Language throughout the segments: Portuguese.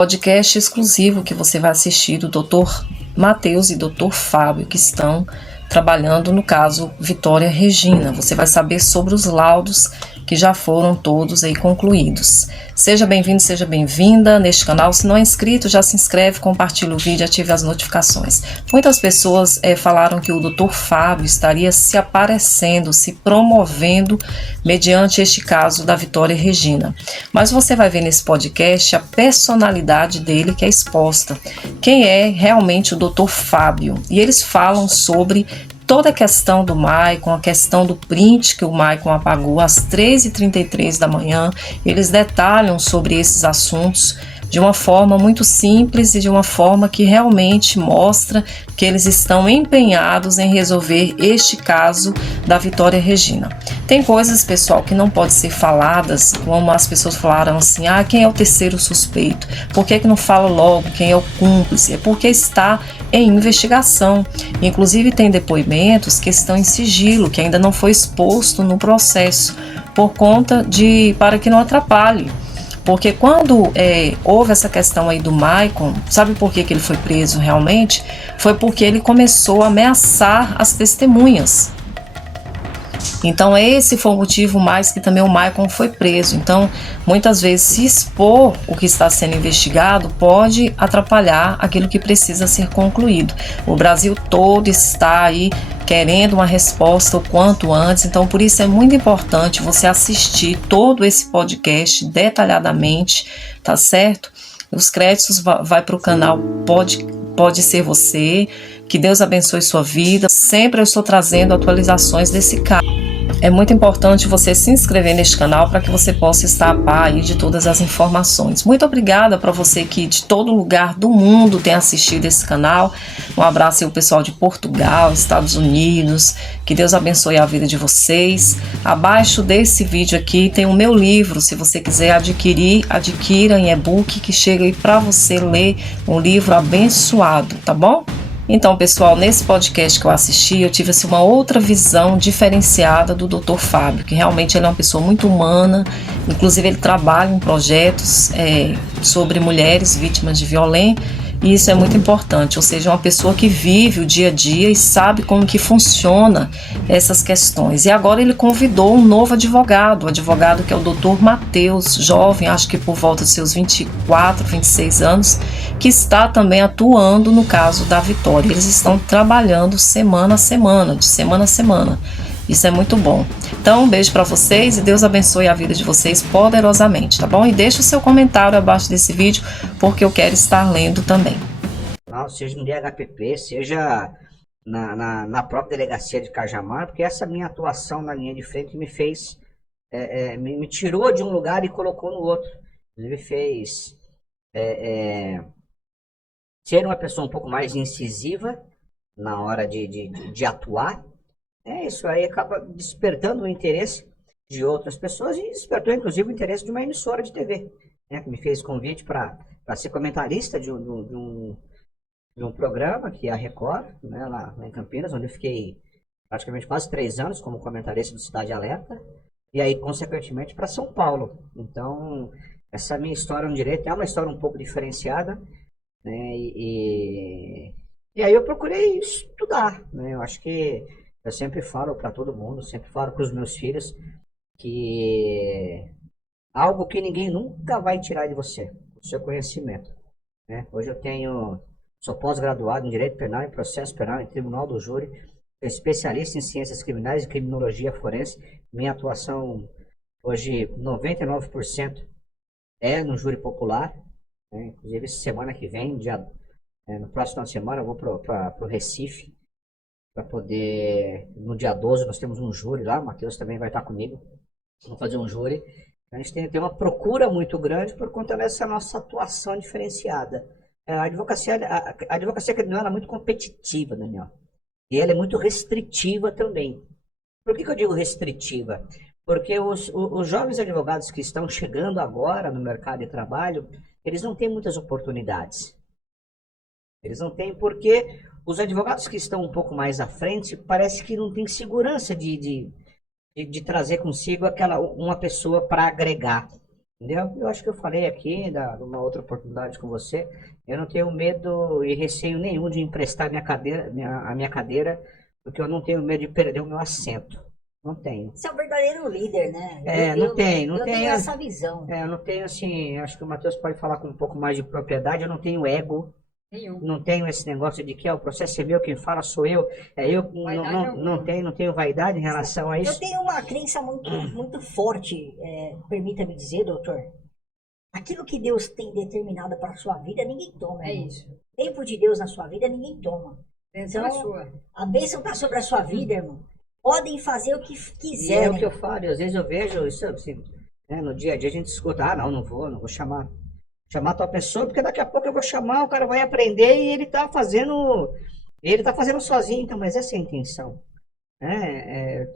Podcast exclusivo que você vai assistir do Dr. Matheus e Dr. Fábio, que estão trabalhando no caso Vitória Regina. Você vai saber sobre os laudos que já foram todos aí concluídos. Seja bem-vindo, seja bem-vinda neste canal. Se não é inscrito, já se inscreve, compartilha o vídeo, ative as notificações. Muitas pessoas falaram que o Dr. Fábio estaria se aparecendo, se promovendo mediante este caso da Vitória Regina. Mas você vai ver nesse podcast a personalidade dele que é exposta. Quem é realmente o Dr. Fábio? E eles falam sobre toda a questão do Maicon, a questão do print que o Maicon apagou às 3h33 da manhã. Eles detalham sobre esses assuntos de uma forma muito simples e de uma forma que realmente mostra que eles estão empenhados em resolver este caso da Vitória Regina. Tem coisas, pessoal, que não podem ser faladas, como as pessoas falaram assim, quem é o terceiro suspeito? Por que não fala logo quem é o cúmplice? É porque está em investigação. Inclusive tem depoimentos que estão em sigilo, que ainda não foi exposto no processo, por conta para que não atrapalhe. Porque quando houve essa questão aí do Maicon, sabe por que ele foi preso realmente? Foi porque ele começou a ameaçar as testemunhas. Então esse foi o motivo mais que também o Maicon foi preso. Então muitas vezes se expor o que está sendo investigado pode atrapalhar aquilo que precisa ser concluído. O Brasil todo está aí querendo uma resposta o quanto antes, então por isso é muito importante você assistir todo esse podcast detalhadamente, tá certo? Os créditos vai para o canal Pode Ser Você. Que Deus abençoe sua vida. Sempre eu estou trazendo atualizações desse caso. É muito importante você se inscrever neste canal para que você possa estar a par aí de todas as informações. Muito obrigada para você que de todo lugar do mundo tem assistido esse canal. Um abraço aí ao pessoal de Portugal, Estados Unidos. Que Deus abençoe a vida de vocês. Abaixo desse vídeo aqui tem o meu livro. Se você quiser adquirir, adquira em e-book que chega aí para você ler um livro abençoado, tá bom? Então, pessoal, nesse podcast que eu assisti, eu tive assim, uma outra visão diferenciada do Dr. Fábio, que realmente ele é uma pessoa muito humana, inclusive ele trabalha em projetos sobre mulheres vítimas de violência, e isso é muito importante, ou seja, uma pessoa que vive o dia a dia e sabe como que funciona essas questões. E agora ele convidou um novo advogado, o advogado que é o Dr. Matheus, jovem, acho que por volta dos seus 24, 26 anos, que está também atuando no caso da Vitória. Eles estão trabalhando semana a semana, de semana a semana. Isso é muito bom. Então, um beijo para vocês e Deus abençoe a vida de vocês poderosamente, tá bom? E deixa o seu comentário abaixo desse vídeo, porque eu quero estar lendo também. Seja no DHPP, seja na própria delegacia de Cajamar, porque essa minha atuação na linha de frente me fez, me tirou de um lugar e colocou no outro. Inclusive fez ser uma pessoa um pouco mais incisiva na hora de atuar. Isso aí acaba despertando o interesse de outras pessoas e despertou inclusive o interesse de uma emissora de TV, que me fez convite para ser comentarista de um programa que é a Record, lá em Campinas, onde eu fiquei praticamente quase 3 anos como comentarista do Cidade Alerta, e aí consequentemente para São Paulo. Então essa minha história no direito é uma história um pouco diferenciada, e aí eu procurei estudar, Eu acho que eu sempre falo para todo mundo, sempre falo para os meus filhos que algo que ninguém nunca vai tirar de você, o seu conhecimento. Hoje eu sou pós-graduado em Direito Penal e Processo Penal em Tribunal do Júri, sou especialista em Ciências Criminais e Criminologia Forense. Minha atuação hoje 99% é no júri popular, inclusive semana que vem, no próximo semana eu vou para o Recife, para poder, no dia 12 nós temos um júri lá, o Matheus também vai estar comigo, vamos fazer um júri. A gente tem uma procura muito grande por conta dessa nossa atuação diferenciada. A advocacia criminal é muito competitiva, Daniel, e ela é muito restritiva também. Por que eu digo restritiva? Porque os jovens advogados que estão chegando agora no mercado de trabalho, eles não têm muitas oportunidades. Eles não têm porque os advogados que estão um pouco mais à frente parece que não tem segurança de trazer consigo uma pessoa para agregar. Entendeu? Eu acho que eu falei aqui, numa outra oportunidade com você, eu não tenho medo e receio nenhum de emprestar a minha cadeira, porque eu não tenho medo de perder o meu assento. Não tenho. Você é um verdadeiro líder, né? Não tem, não Eu tem. tenho essa visão. Eu não tenho assim, acho que o Matheus pode falar com um pouco mais de propriedade, eu não tenho ego, Nenhum. não tenho esse negócio de que o processo é meu, quem fala sou eu, não tenho vaidade em relação a Eu isso. tenho uma crença muito forte, permita-me dizer, doutor. Aquilo que Deus tem determinado para a sua vida, ninguém toma. É irmão. isso. O tempo de Deus na sua vida, ninguém toma. Bênção é sua. A bênção está sobre a sua vida, irmão. Podem fazer o que E é quiserem. o que eu falo, e às vezes eu vejo isso assim, né, no dia a dia a gente escuta, não vou chamar tal pessoa, porque daqui a pouco eu vou chamar, o cara vai aprender e ele tá fazendo sozinho, então, mas essa é a intenção. Né?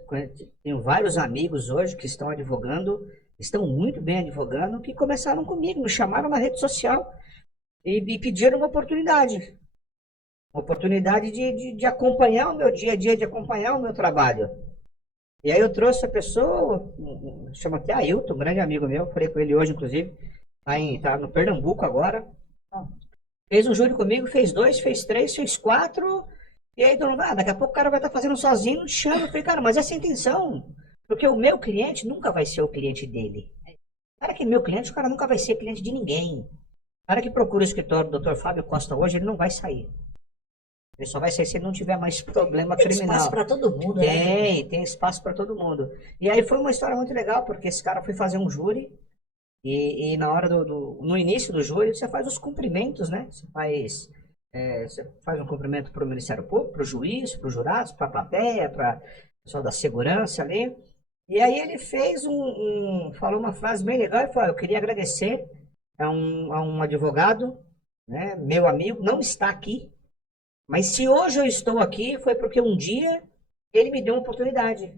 Tenho vários amigos hoje que estão advogando, estão muito bem advogando, que começaram comigo, me chamaram na rede social e pediram uma oportunidade. Uma oportunidade de acompanhar o meu dia a dia, de acompanhar o meu trabalho. E aí eu trouxe a pessoa, chama até Ailton, um grande amigo meu, falei com ele hoje, inclusive, tá no Pernambuco agora. Fez um júri comigo, fez 2, fez 3, fez 4. E aí, daqui a pouco o cara vai estar fazendo sozinho, chama. Eu falei, cara, mas essa é a intenção. Porque o meu cliente nunca vai ser o cliente dele. O cara que é meu cliente, o cara nunca vai ser cliente de ninguém. O cara que procura o escritório do Dr. Fábio Costa hoje, ele não vai sair. Ele só vai sair se ele não tiver mais problema criminal. Tem espaço para todo mundo, né? Tem espaço para todo mundo. E aí foi uma história muito legal, porque esse cara foi fazer um júri. E na hora no início do júri, você faz os cumprimentos, né? Você faz um cumprimento para o Ministério Público, para o juiz, para os jurados, para a plateia, para o pessoal da segurança ali. E aí ele falou uma frase bem legal, ele falou, eu queria agradecer a um advogado, né, meu amigo, não está aqui, mas se hoje eu estou aqui, foi porque um dia ele me deu uma oportunidade.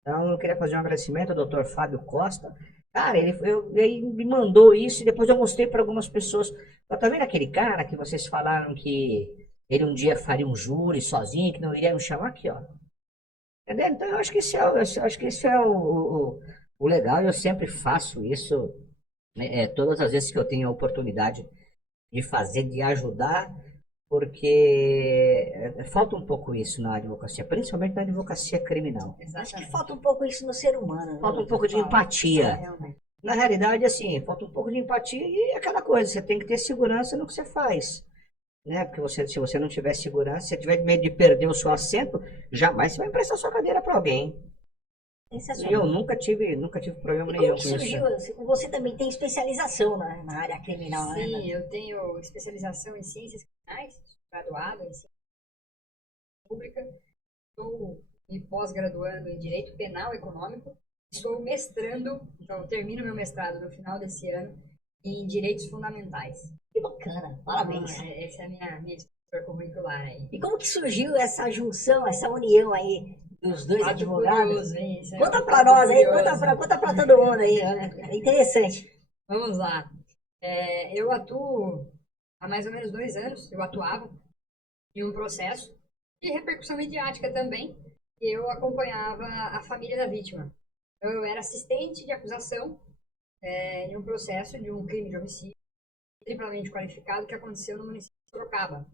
Então eu queria fazer um agradecimento ao doutor Fábio Costa. Cara, ele me mandou isso e depois eu mostrei para algumas pessoas. Tá vendo aquele cara que vocês falaram que ele um dia faria um júri sozinho, que não iria me chamar aqui, ó. Entendeu? Então eu acho que esse é o legal. Eu sempre faço isso, né, todas as vezes que eu tenho a oportunidade de fazer, de ajudar, porque falta um pouco isso na advocacia, principalmente na advocacia criminal. Acho que falta um pouco isso no ser humano. Né? Falta um pouco de empatia. Na realidade, assim, falta um pouco de empatia e aquela coisa, você tem que ter segurança no que você faz. Né? Porque se você não tiver segurança, se tiver medo de perder o seu assento, jamais você vai emprestar sua cadeira para alguém. E eu nunca tive problema nenhum com isso. Você também tem especialização na área criminal, né? Sim, eu tenho especialização em ciências criminais, graduado em ciências públicas, estou me pós-graduando em direito penal econômico, estou mestrando, então termino meu mestrado no final desse ano em direitos fundamentais. Que bacana, parabéns. Essa é a minha estrutura curricular aí. E como que surgiu essa junção, essa união aí dos dois advogados? Curioso, conta pra nós aí, conta pra todo mundo aí, é interessante. Vamos lá. Eu atuo há mais ou menos 2 anos, eu atuava em um processo de repercussão midiática também, e eu acompanhava a família da vítima. Eu era assistente de acusação em um processo de um crime de homicídio triplamente qualificado que aconteceu no município de Sorocaba.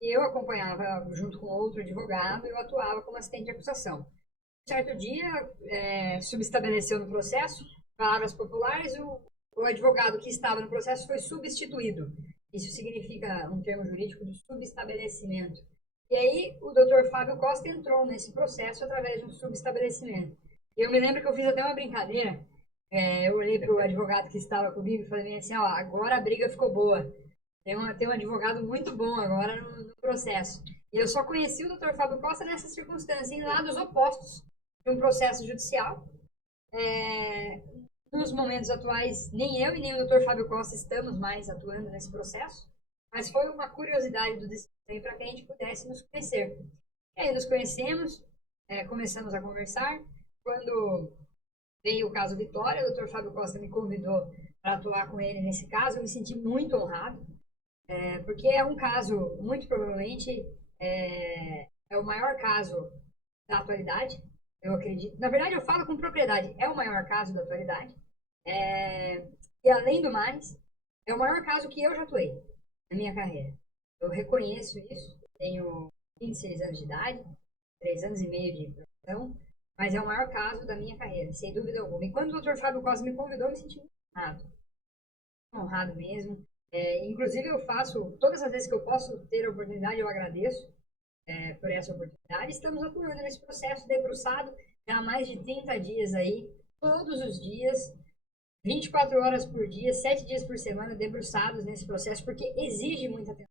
E eu acompanhava, junto com outro advogado, eu atuava como assistente de acusação. Um certo dia, subestabeleceu no processo, palavras populares, o advogado que estava no processo foi substituído. Isso significa um termo jurídico de subestabelecimento. E aí, o Dr. Fábio Costa entrou nesse processo através de um subestabelecimento. Eu me lembro que eu fiz até uma brincadeira. Eu olhei para o advogado que estava comigo e falei assim, agora a briga ficou boa. Tem um advogado muito bom agora no processo. E eu só conheci o Dr. Fábio Costa nessa circunstância, em lados opostos de um processo judicial. Nos momentos atuais, nem eu e nem o Dr. Fábio Costa estamos mais atuando nesse processo, mas foi uma curiosidade do destino para que a gente pudesse nos conhecer. E aí nos conhecemos, começamos a conversar. Quando veio o caso Vitória, o Dr. Fábio Costa me convidou para atuar com ele nesse caso. Eu me senti muito honrado, porque é um caso, muito provavelmente, é o maior caso da atualidade, eu acredito. Na verdade, eu falo com propriedade, é o maior caso da atualidade. E além do mais, é o maior caso que eu já atuei na minha carreira. Eu reconheço isso, tenho 26 anos de idade, 3 anos e meio de profissão, mas é o maior caso da minha carreira, sem dúvida alguma. E quando o Dr. Fábio Costa me convidou, eu me senti muito honrado mesmo. Inclusive, eu faço, todas as vezes que eu posso ter a oportunidade, eu agradeço por essa oportunidade. Estamos atuando nesse processo debruçado há mais de 30 dias aí, todos os dias, 24 horas por dia, 7 dias por semana, debruçados nesse processo, porque exige muita atenção.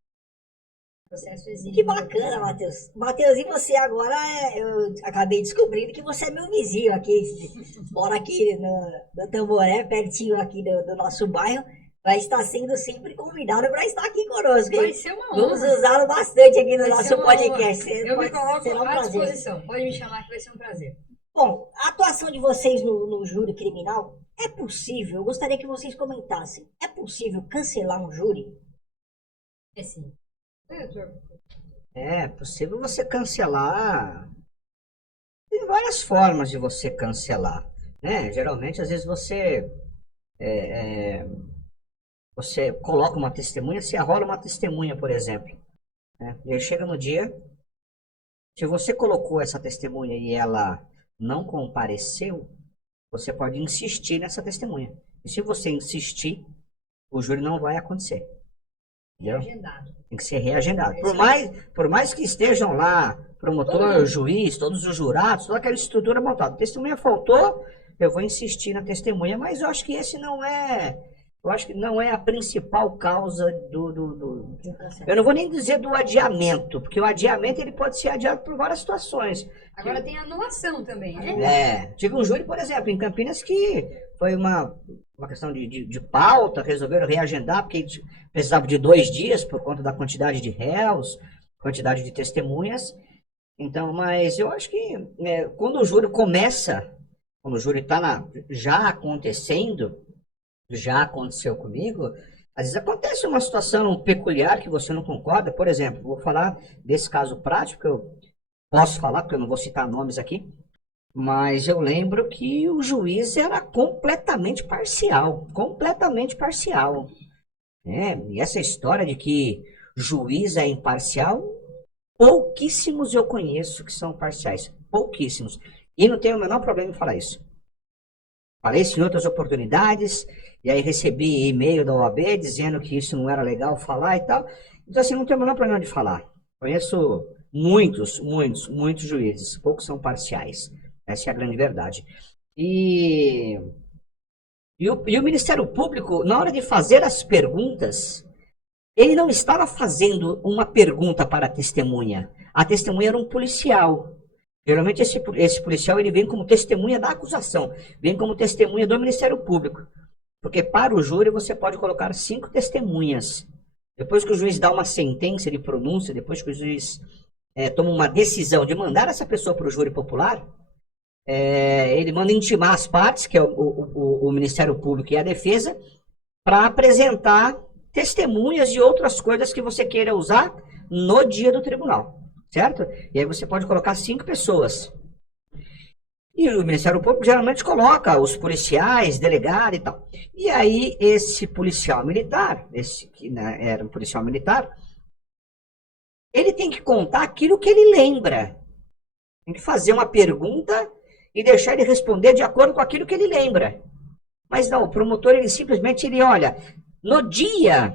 O processo exige. Que bacana, Matheus. Matheus, e você agora, eu acabei descobrindo que você é meu vizinho aqui, mora aqui no Tamboré, pertinho aqui do nosso bairro. Vai estar sendo sempre convidado para estar aqui conosco. Vai ser uma honra. Vamos usá-lo bastante aqui no Vai nosso ser uma podcast. Eu me coloco será um à prazer. disposição. Pode me chamar que vai ser um prazer. Bom, a atuação de vocês no júri criminal é possível? Eu gostaria que vocês comentassem. É possível cancelar um júri? É sim. Doutor? É possível você cancelar. Tem várias formas de você cancelar, né? Geralmente, às vezes você coloca uma testemunha, você arrola uma testemunha, por exemplo, né? E aí chega no dia, se você colocou essa testemunha e ela não compareceu, você pode insistir nessa testemunha. E se você insistir, o júri não vai acontecer. Entendeu? Reagendado. Tem que ser reagendado. Por mais que estejam lá, promotor, juiz, todos os jurados, toda aquela estrutura montada. Testemunha faltou, eu vou insistir na testemunha, mas eu acho que esse não é. Eu acho que não é a principal causa Eu não vou nem dizer do adiamento, porque o adiamento ele pode ser adiado por várias situações. Agora tem anulação também, né? Tive um júri, por exemplo, em Campinas que foi uma questão de pauta, resolveram reagendar, porque precisava de 2 dias por conta da quantidade de réus, quantidade de testemunhas. Então, mas eu acho que quando o júri começa, quando o júri está já acontecendo, já aconteceu comigo, às vezes acontece uma situação peculiar que você não concorda. Por exemplo, vou falar desse caso prático, que eu posso falar, porque eu não vou citar nomes aqui, mas eu lembro que o juiz era completamente parcial, E essa história de que juiz é imparcial, pouquíssimos eu conheço que são parciais, pouquíssimos. E não tenho o menor problema em falar isso. Falei isso em outras oportunidades, e aí recebi e-mail da OAB dizendo que isso não era legal falar e tal. Então, assim, não tenho o menor problema de falar. Conheço muitos juízes, poucos são parciais. Essa é a grande verdade. E o Ministério Público, na hora de fazer as perguntas, ele não estava fazendo uma pergunta para a testemunha. A testemunha era um policial. Geralmente esse policial ele vem como testemunha da acusação, vem como testemunha do Ministério Público. Porque para o júri você pode colocar 5 testemunhas. Depois que o juiz dá uma sentença de pronúncia, depois que o juiz toma uma decisão de mandar essa pessoa para o júri popular, ele manda intimar as partes, que é o Ministério Público e a defesa, para apresentar testemunhas de outras coisas que você queira usar no dia do tribunal. Certo? E aí você pode colocar 5 pessoas. E o Ministério Público geralmente coloca os policiais, delegado e tal. E aí esse policial militar, esse que era um policial militar, ele tem que contar aquilo que ele lembra. Tem que fazer uma pergunta e deixar ele responder de acordo com aquilo que ele lembra. Mas não, o promotor ele simplesmente olha, no dia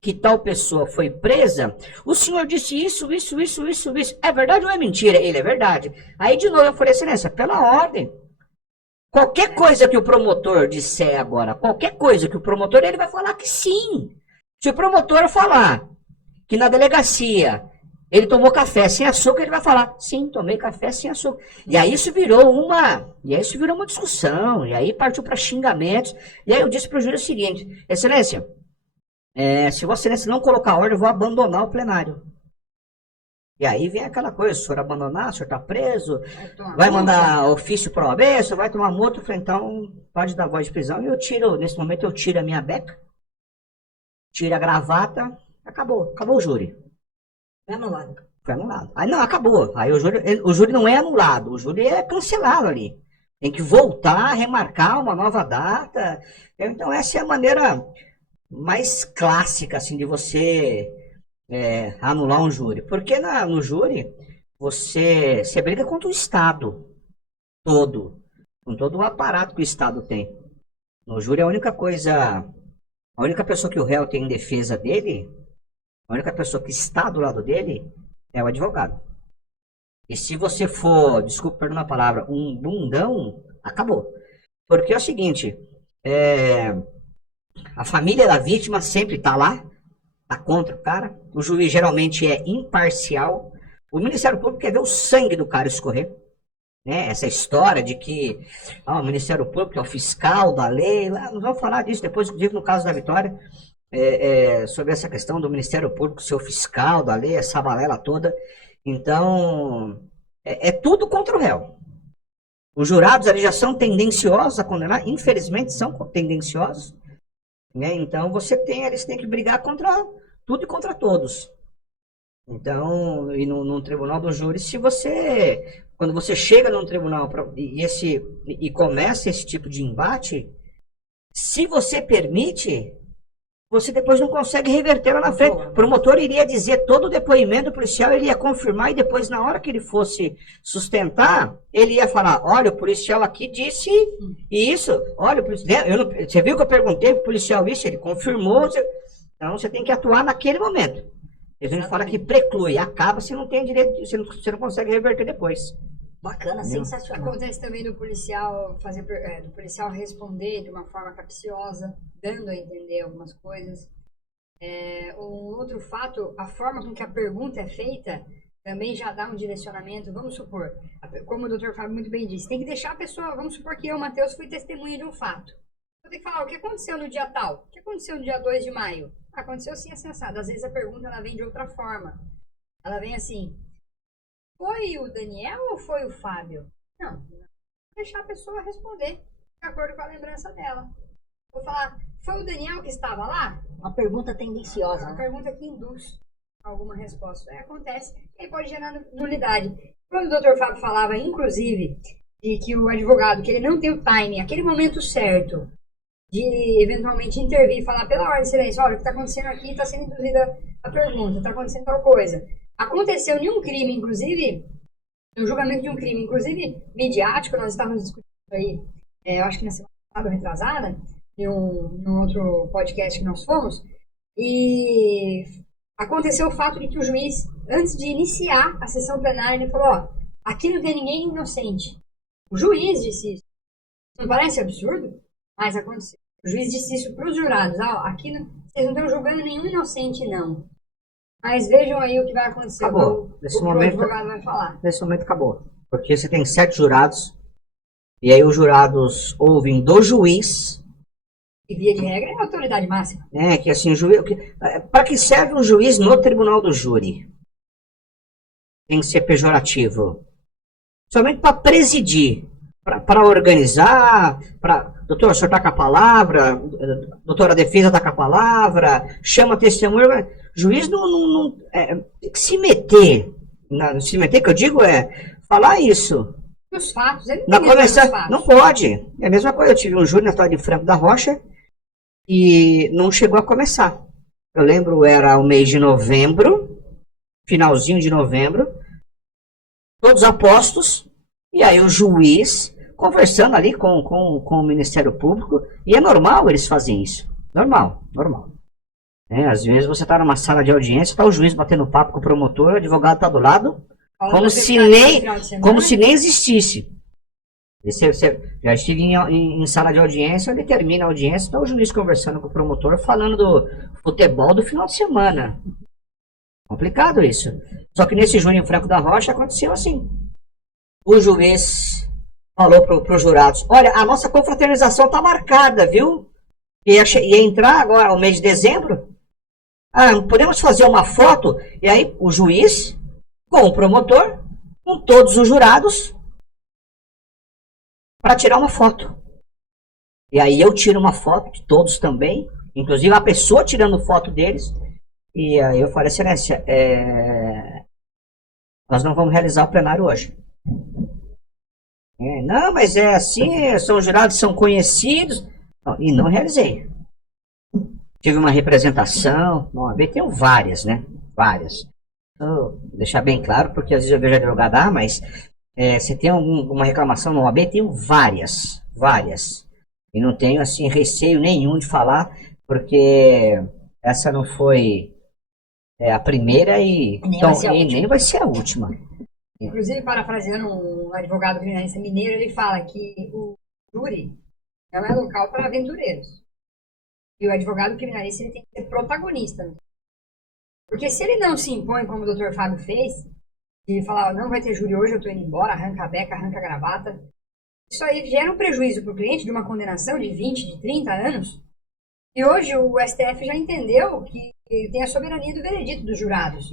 que tal pessoa foi presa, o senhor disse isso. É verdade ou é mentira? Ele é verdade. Aí de novo eu falei, excelência, pela ordem. Qualquer coisa que o promotor disser agora, qualquer coisa que o promotor, ele vai falar que sim. Se o promotor falar que na delegacia ele tomou café sem açúcar, ele vai falar, sim, tomei café sem açúcar. E aí isso virou uma discussão, e aí partiu para xingamentos. E aí eu disse para o juiz o seguinte, excelência, se Vossa Excelência não colocar ordem, eu vou abandonar o plenário. E aí vem aquela coisa, se o senhor abandonar, o senhor está preso, vai mandar ofício para o OAB, o senhor vai tomar multa, eu falei, então pode dar voz de prisão. E nesse momento eu tiro a minha beca, tiro a gravata, acabou o júri. Foi anulado. Foi anulado. Aí não, acabou. Aí o júri não é anulado, o júri é cancelado ali. Tem que voltar, remarcar uma nova data. Então, essa é a maneira mais clássica, assim, de você anular um júri. Porque no júri, você briga contra o Estado todo, com todo o aparato que o Estado tem. No júri, a única pessoa que o réu tem em defesa dele, a única pessoa que está do lado dele, é o advogado. E se você for, desculpa perdão a palavra, um bundão, acabou. Porque é o seguinte, a família da vítima sempre está lá, está contra o cara, o juiz geralmente é imparcial, o Ministério Público quer ver o sangue do cara escorrer. Né? Essa história de que o Ministério Público é o fiscal da lei, nós vamos falar disso depois, inclusive no caso da Vitória, sobre essa questão do Ministério Público ser o fiscal da lei, essa balela toda. Então, é tudo contra o réu. Os jurados ali já são tendenciosos a condenar, infelizmente são tendenciosos, né? Então eles têm que brigar contra tudo e contra todos. Então, e no tribunal do júri, quando você chega num tribunal e começa esse tipo de embate, se você permite, você depois não consegue reverter lá na frente. O promotor iria dizer todo o depoimento policial, ele ia confirmar e depois, na hora que ele fosse sustentar, ele ia falar, olha, o policial aqui disse isso, olha, você viu que eu perguntei pro policial isso, ele confirmou, então você tem que atuar naquele momento. A gente fala que preclui, acaba, você não tem direito, você não consegue reverter depois. Bacana, sensacional. Acontece também do policial do policial responder de uma forma capciosa, dando a entender algumas coisas. Um outro fato, a forma com que a pergunta é feita também já dá um direcionamento. Vamos supor, como o doutor Fábio muito bem disse, tem que deixar a pessoa, vamos supor que eu, Matheus, fui testemunha de um fato. Eu tenho que falar o que aconteceu no dia tal, o que aconteceu no dia 2 de maio. Aconteceu assim, assim, assado. Às vezes a pergunta ela vem de outra forma. Ela vem assim, foi o Daniel ou foi o Fábio? Não, deixar a pessoa responder de acordo com a lembrança dela. Vou falar, foi o Daniel que estava lá? Uma pergunta tendenciosa, Uma né? pergunta que induz alguma resposta. Acontece, e aí pode gerar nulidade. Quando o Dr. Fábio falava, inclusive, de que o advogado, que ele não tem o timing, aquele momento certo, de eventualmente intervir e falar pela ordem de silêncio, olha, o que está acontecendo aqui, está sendo induzida a pergunta, está acontecendo tal coisa. Aconteceu em um crime, inclusive, no julgamento de um crime, inclusive midiático, nós estávamos discutindo aí, eu acho que na semana passada, retrasada, num outro podcast que nós fomos, e aconteceu o fato de que o juiz, antes de iniciar a sessão plenária, ele falou, ó, aqui não tem ninguém inocente. O juiz disse isso. Não parece absurdo? Mas aconteceu. O juiz disse isso para os jurados. Aqui vocês não estão julgando nenhum inocente, não. Mas vejam aí o que vai acontecer. Acabou. O advogado vai falar. Nesse momento acabou. Porque você tem 7 jurados. E aí os jurados ouvem do juiz. E via de regra é a autoridade máxima. Que assim, o juiz. Para que serve um juiz no tribunal do júri? Tem que ser pejorativo. Somente para presidir. Para organizar, doutor, o senhor está com a palavra, doutora, a defesa está com a palavra, chama testemunha, juiz não tem que se meter, se meter, que eu digo falar isso. Os fatos, ele não tem começar, fatos. Não pode, é a mesma coisa, eu tive um júri na história de Franco da Rocha e não chegou a começar. Eu lembro, era o mês de novembro, finalzinho de novembro, todos apostos, e aí o juiz conversando ali com o Ministério Público, e é normal eles fazerem isso. Normal. Às vezes você está numa sala de audiência, está o juiz batendo papo com o promotor, o advogado está do lado, como se nem existisse. Já estive em sala de audiência, ele termina a audiência, está o juiz conversando com o promotor, falando do futebol do final de semana. Complicado isso. Só que nesse júri em Franco da Rocha aconteceu assim. O juiz falou para os jurados, olha, a nossa confraternização está marcada, viu? Ia entrar agora o mês de dezembro. Podemos fazer uma foto? E aí o juiz, com o promotor, com todos os jurados, para tirar uma foto. E aí eu tiro uma foto de todos também, inclusive a pessoa tirando foto deles. E aí eu falei, excelência, nós não vamos realizar o plenário hoje. Não, mas é assim, são jurados, são conhecidos. Não, e não realizei. Tive uma representação, na OAB tenho várias, né? Várias. Vou deixar bem claro, porque às vezes eu vejo advogado, mas você tem alguma reclamação na OAB? Tenho várias, várias. E não tenho, assim, receio nenhum de falar, porque essa não foi a primeira e nem vai ser a última. Inclusive, parafraseando um advogado criminalista mineiro, ele fala que o júri não é local para aventureiros. E o advogado criminalista ele tem que ser protagonista. Porque se ele não se impõe, como o Dr. Fábio fez, e falar, não vai ter júri hoje, eu estou indo embora, arranca a beca, arranca a gravata, isso aí gera um prejuízo para o cliente de uma condenação de 20, de 30 anos. E hoje o STF já entendeu que tem a soberania do veredito dos jurados.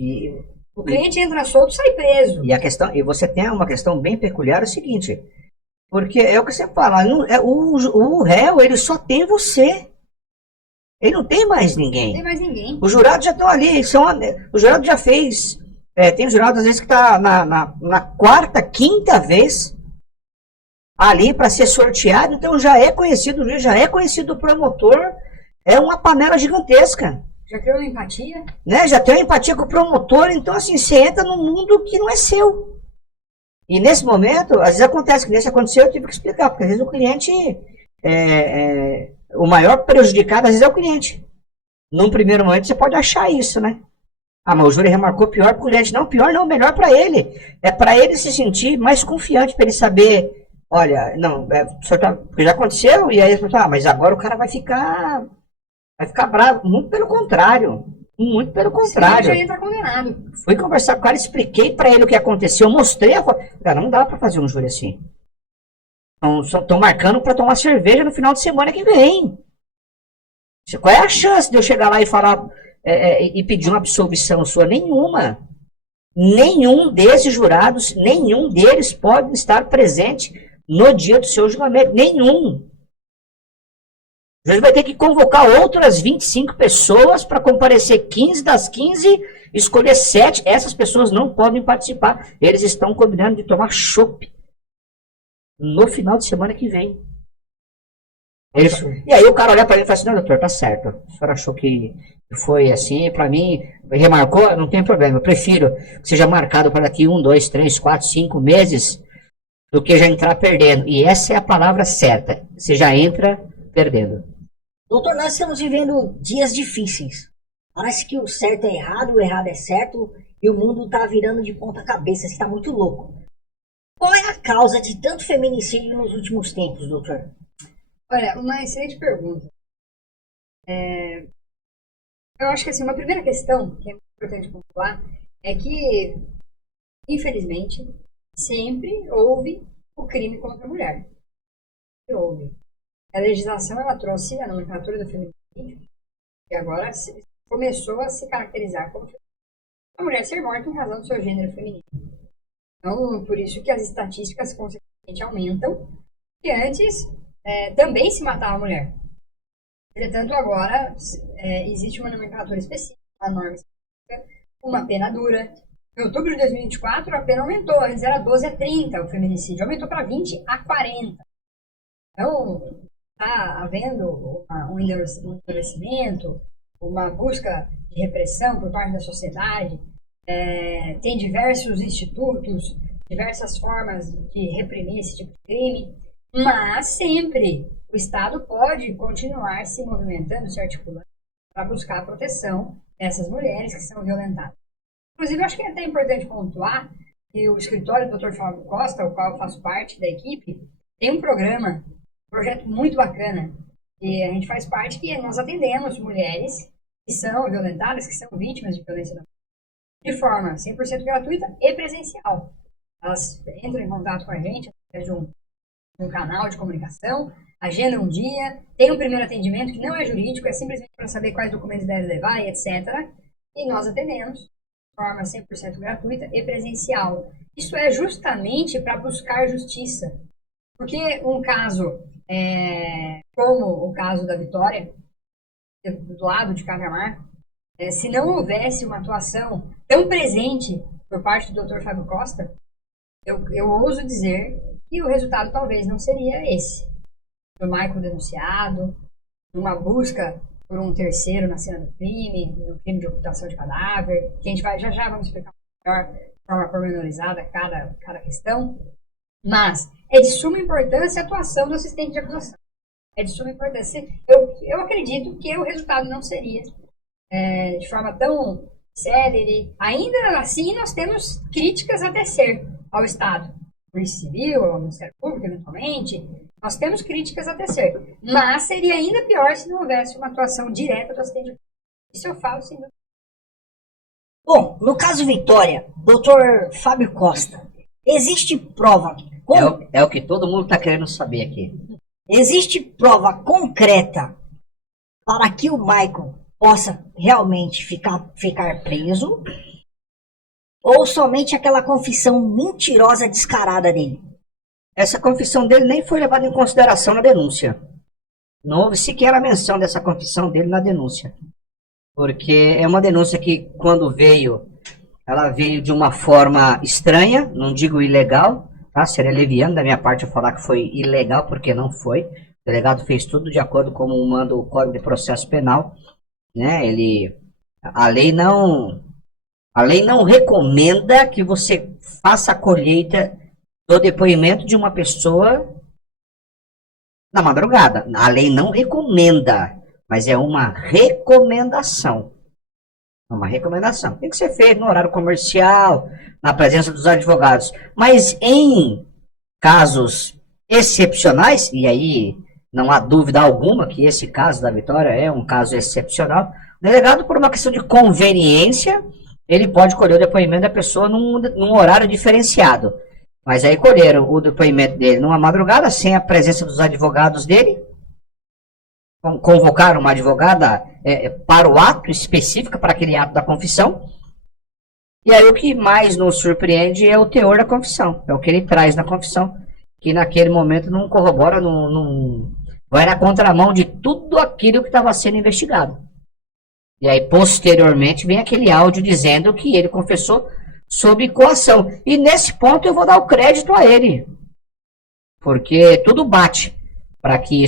O cliente entra solto, sai preso. E você tem uma questão bem peculiar, é o seguinte, porque é o que você fala, o réu, ele só tem você. Ele não tem mais ninguém. Não tem mais ninguém. Os jurados já estão ali, o jurado já fez, tem jurado às vezes que está na quarta, quinta vez ali para ser sorteado, então já é conhecido o juiz, já é conhecido o promotor, é uma panela gigantesca. Já criou uma empatia? Né? Já tem uma empatia com o promotor, então assim, você entra num mundo que não é seu. E nesse momento, às vezes acontece, que nesse aconteceu, eu tive que explicar, porque às vezes o cliente, o maior prejudicado às vezes é o cliente. Num primeiro momento você pode achar isso, né? Ah, mas o júri remarcou pior para o cliente. Não, pior não, melhor para ele. É para ele se sentir mais confiante, para ele saber, olha, não, porque já aconteceu, e aí ele fala, mas agora o cara vai ficar bravo. Muito pelo contrário. Muito pelo contrário. Já entra condenado. Fui conversar com o cara, expliquei para ele o que aconteceu, mostrei a foto. Cara, não dá para fazer um júri assim. Estão marcando para tomar cerveja no final de semana que vem. Qual é a chance de eu chegar lá e falar e pedir uma absolvição sua? Nenhuma. Nenhum desses jurados, nenhum deles pode estar presente no dia do seu julgamento. Nenhum. O juiz vai ter que convocar outras 25 pessoas para comparecer 15 das 15, escolher 7. Essas pessoas não podem participar. Eles estão combinando de tomar chopp no final de semana que vem. Isso. E aí o cara olha para ele e fala assim, não, doutor, tá certo. O senhor achou que foi assim, para mim, remarcou, não tem problema. Eu prefiro que seja marcado para daqui 1, 2, 3, 4, 5 meses do que já entrar perdendo. E essa é a palavra certa. Você já entra perdendo. Doutor, nós estamos vivendo dias difíceis. Parece que o certo é errado, o errado é certo, e o mundo tá virando de ponta cabeça, está muito louco. Qual é a causa de tanto feminicídio nos últimos tempos, doutor? Olha, uma excelente pergunta. Eu acho que assim, uma primeira questão que é importante pontuar é que, infelizmente, sempre houve o crime contra a mulher. Sempre houve. A legislação ela trouxe a nomenclatura do feminicídio e agora começou a se caracterizar como a mulher ser morta em razão do seu gênero feminino. Então, por isso que as estatísticas consequentemente aumentam, que antes também se matava a mulher. Entretanto, agora existe uma nomenclatura específica, uma norma específica, uma pena dura. Em outubro de 2024, a pena aumentou. Antes era 12 a 30 o feminicídio, aumentou para 20 a 40. Então, está havendo um endurecimento, uma busca de repressão por parte da sociedade. Tem diversos institutos, diversas formas de reprimir esse tipo de crime, mas sempre o Estado pode continuar se movimentando, se articulando para buscar a proteção dessas mulheres que são violentadas. Inclusive, eu acho que é até importante pontuar que o escritório do Dr. Fábio Costa, o qual eu faço parte da equipe, tem um projeto muito bacana, e a gente faz parte que nós atendemos mulheres que são violentadas, que são vítimas de violência doméstica, de forma 100% gratuita e presencial. Elas entram em contato com a gente através de um canal de comunicação, agendam um dia, tem um primeiro atendimento que não é jurídico, é simplesmente para saber quais documentos devem levar e etc. E nós atendemos de forma 100% gratuita e presencial. Isso é justamente para buscar justiça. Porque um caso como o caso da Vitória, do lado de Cajamar, se não houvesse uma atuação tão presente por parte do Dr. Fábio Costa, eu ouso dizer E o resultado talvez não seria esse. Do Michael denunciado, uma busca por um terceiro na cena do crime, no crime de ocultação de cadáver, que a gente vai já vamos explicar melhor, de forma pormenorizada cada questão. Mas é de suma importância a atuação do assistente de acusação. É de suma importância. Eu acredito que o resultado não seria de forma tão célere. Ainda assim, nós temos críticas a tecer ao Estado, Polícia Civil, ao Ministério Público, eventualmente. Nós temos críticas a tecer. Mas seria ainda pior se não houvesse uma atuação direta do assistente de acusação. Isso eu falo sem dúvida. Bom, no caso Vitória, Dr. Fábio Costa, existe prova... É o que todo mundo está querendo saber aqui. Existe prova concreta para que o Michael possa realmente ficar preso? Ou somente aquela confissão mentirosa descarada dele? Essa confissão dele nem foi levada em consideração na denúncia. Não houve sequer a menção dessa confissão dele na denúncia. Porque é uma denúncia que, quando veio, ela veio de uma forma estranha, não digo ilegal, tá? Seria leviano da minha parte eu falar que foi ilegal, porque não foi. O delegado fez tudo de acordo com o manda o Código de Processo Penal, né? A lei não recomenda que você faça a colheita do depoimento de uma pessoa na madrugada. A lei não recomenda, mas é uma recomendação. É uma recomendação. Tem que ser feito no horário comercial, na presença dos advogados. Mas em casos excepcionais, e aí não há dúvida alguma que esse caso da Vitória é um caso excepcional, o delegado, por uma questão de conveniência, ele pode colher o depoimento da pessoa num horário diferenciado. Mas aí colheram o depoimento dele numa madrugada, sem a presença dos advogados dele. Convocaram uma advogada para o ato específico, para aquele ato da confissão. E aí o que mais nos surpreende é o teor da confissão. É o que ele traz na confissão, que naquele momento não corrobora, não vai na contramão de tudo aquilo que estava sendo investigado. E aí, posteriormente, vem aquele áudio dizendo que ele confessou sob coação. E nesse ponto eu vou dar o crédito a ele. Porque tudo bate para que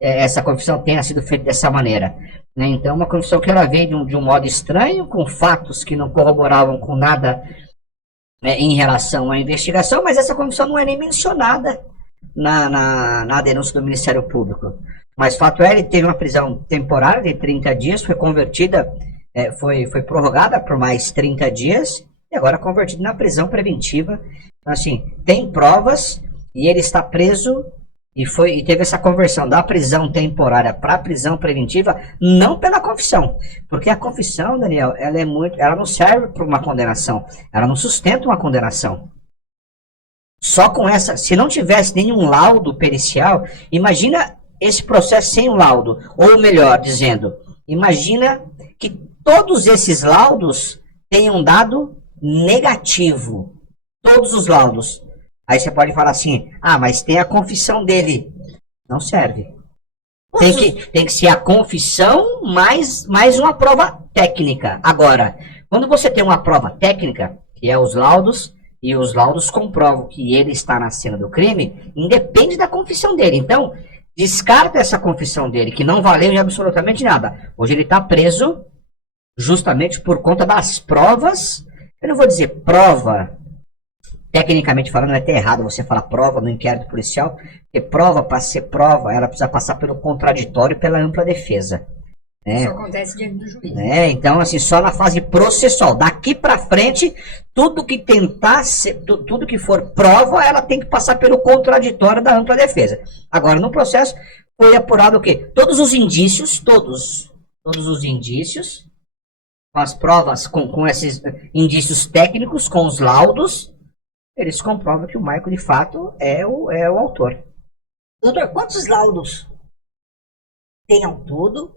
essa confissão tenha sido feita dessa maneira. Né? Então, uma confissão que ela veio de um modo estranho, com fatos que não corroboravam com nada em relação à investigação, mas essa confissão não é nem mencionada na denúncia do Ministério Público. Mas fato é, ele teve uma prisão temporária de 30 dias, foi convertida, foi prorrogada por mais 30 dias, e agora convertido na prisão preventiva. Então, assim, tem provas, e ele está preso, e teve essa conversão da prisão temporária para a prisão preventiva, não pela confissão. Porque a confissão, Daniel, ela não serve para uma condenação, ela não sustenta uma condenação. Só com essa, se não tivesse nenhum laudo pericial, imagina esse processo sem o laudo, ou melhor dizendo, imagina que todos esses laudos tenham dado negativo, todos os laudos. Aí você pode falar assim, mas tem a confissão dele. Não serve. Tem que ser a confissão mais uma prova técnica. Agora, quando você tem uma prova técnica, que é os laudos, e os laudos comprovam que ele está na cena do crime, independe da confissão dele. Então, descarta essa confissão dele, que não valeu em absolutamente nada. Hoje ele está preso justamente por conta das provas. Eu não vou dizer prova, tecnicamente falando, é até errado você falar prova no inquérito policial, porque prova, para ser prova, ela precisa passar pelo contraditório e pela ampla defesa. Isso acontece diante do juiz. Então, assim, só na fase processual. Daqui para frente, tudo que tudo que for prova, ela tem que passar pelo contraditório da ampla defesa. Agora, no processo, foi apurado o quê? Todos os indícios, todos os indícios, com as provas, com esses indícios técnicos, com os laudos, eles comprovam que o Michael, de fato, é o autor. Doutor, quantos laudos tem ao todo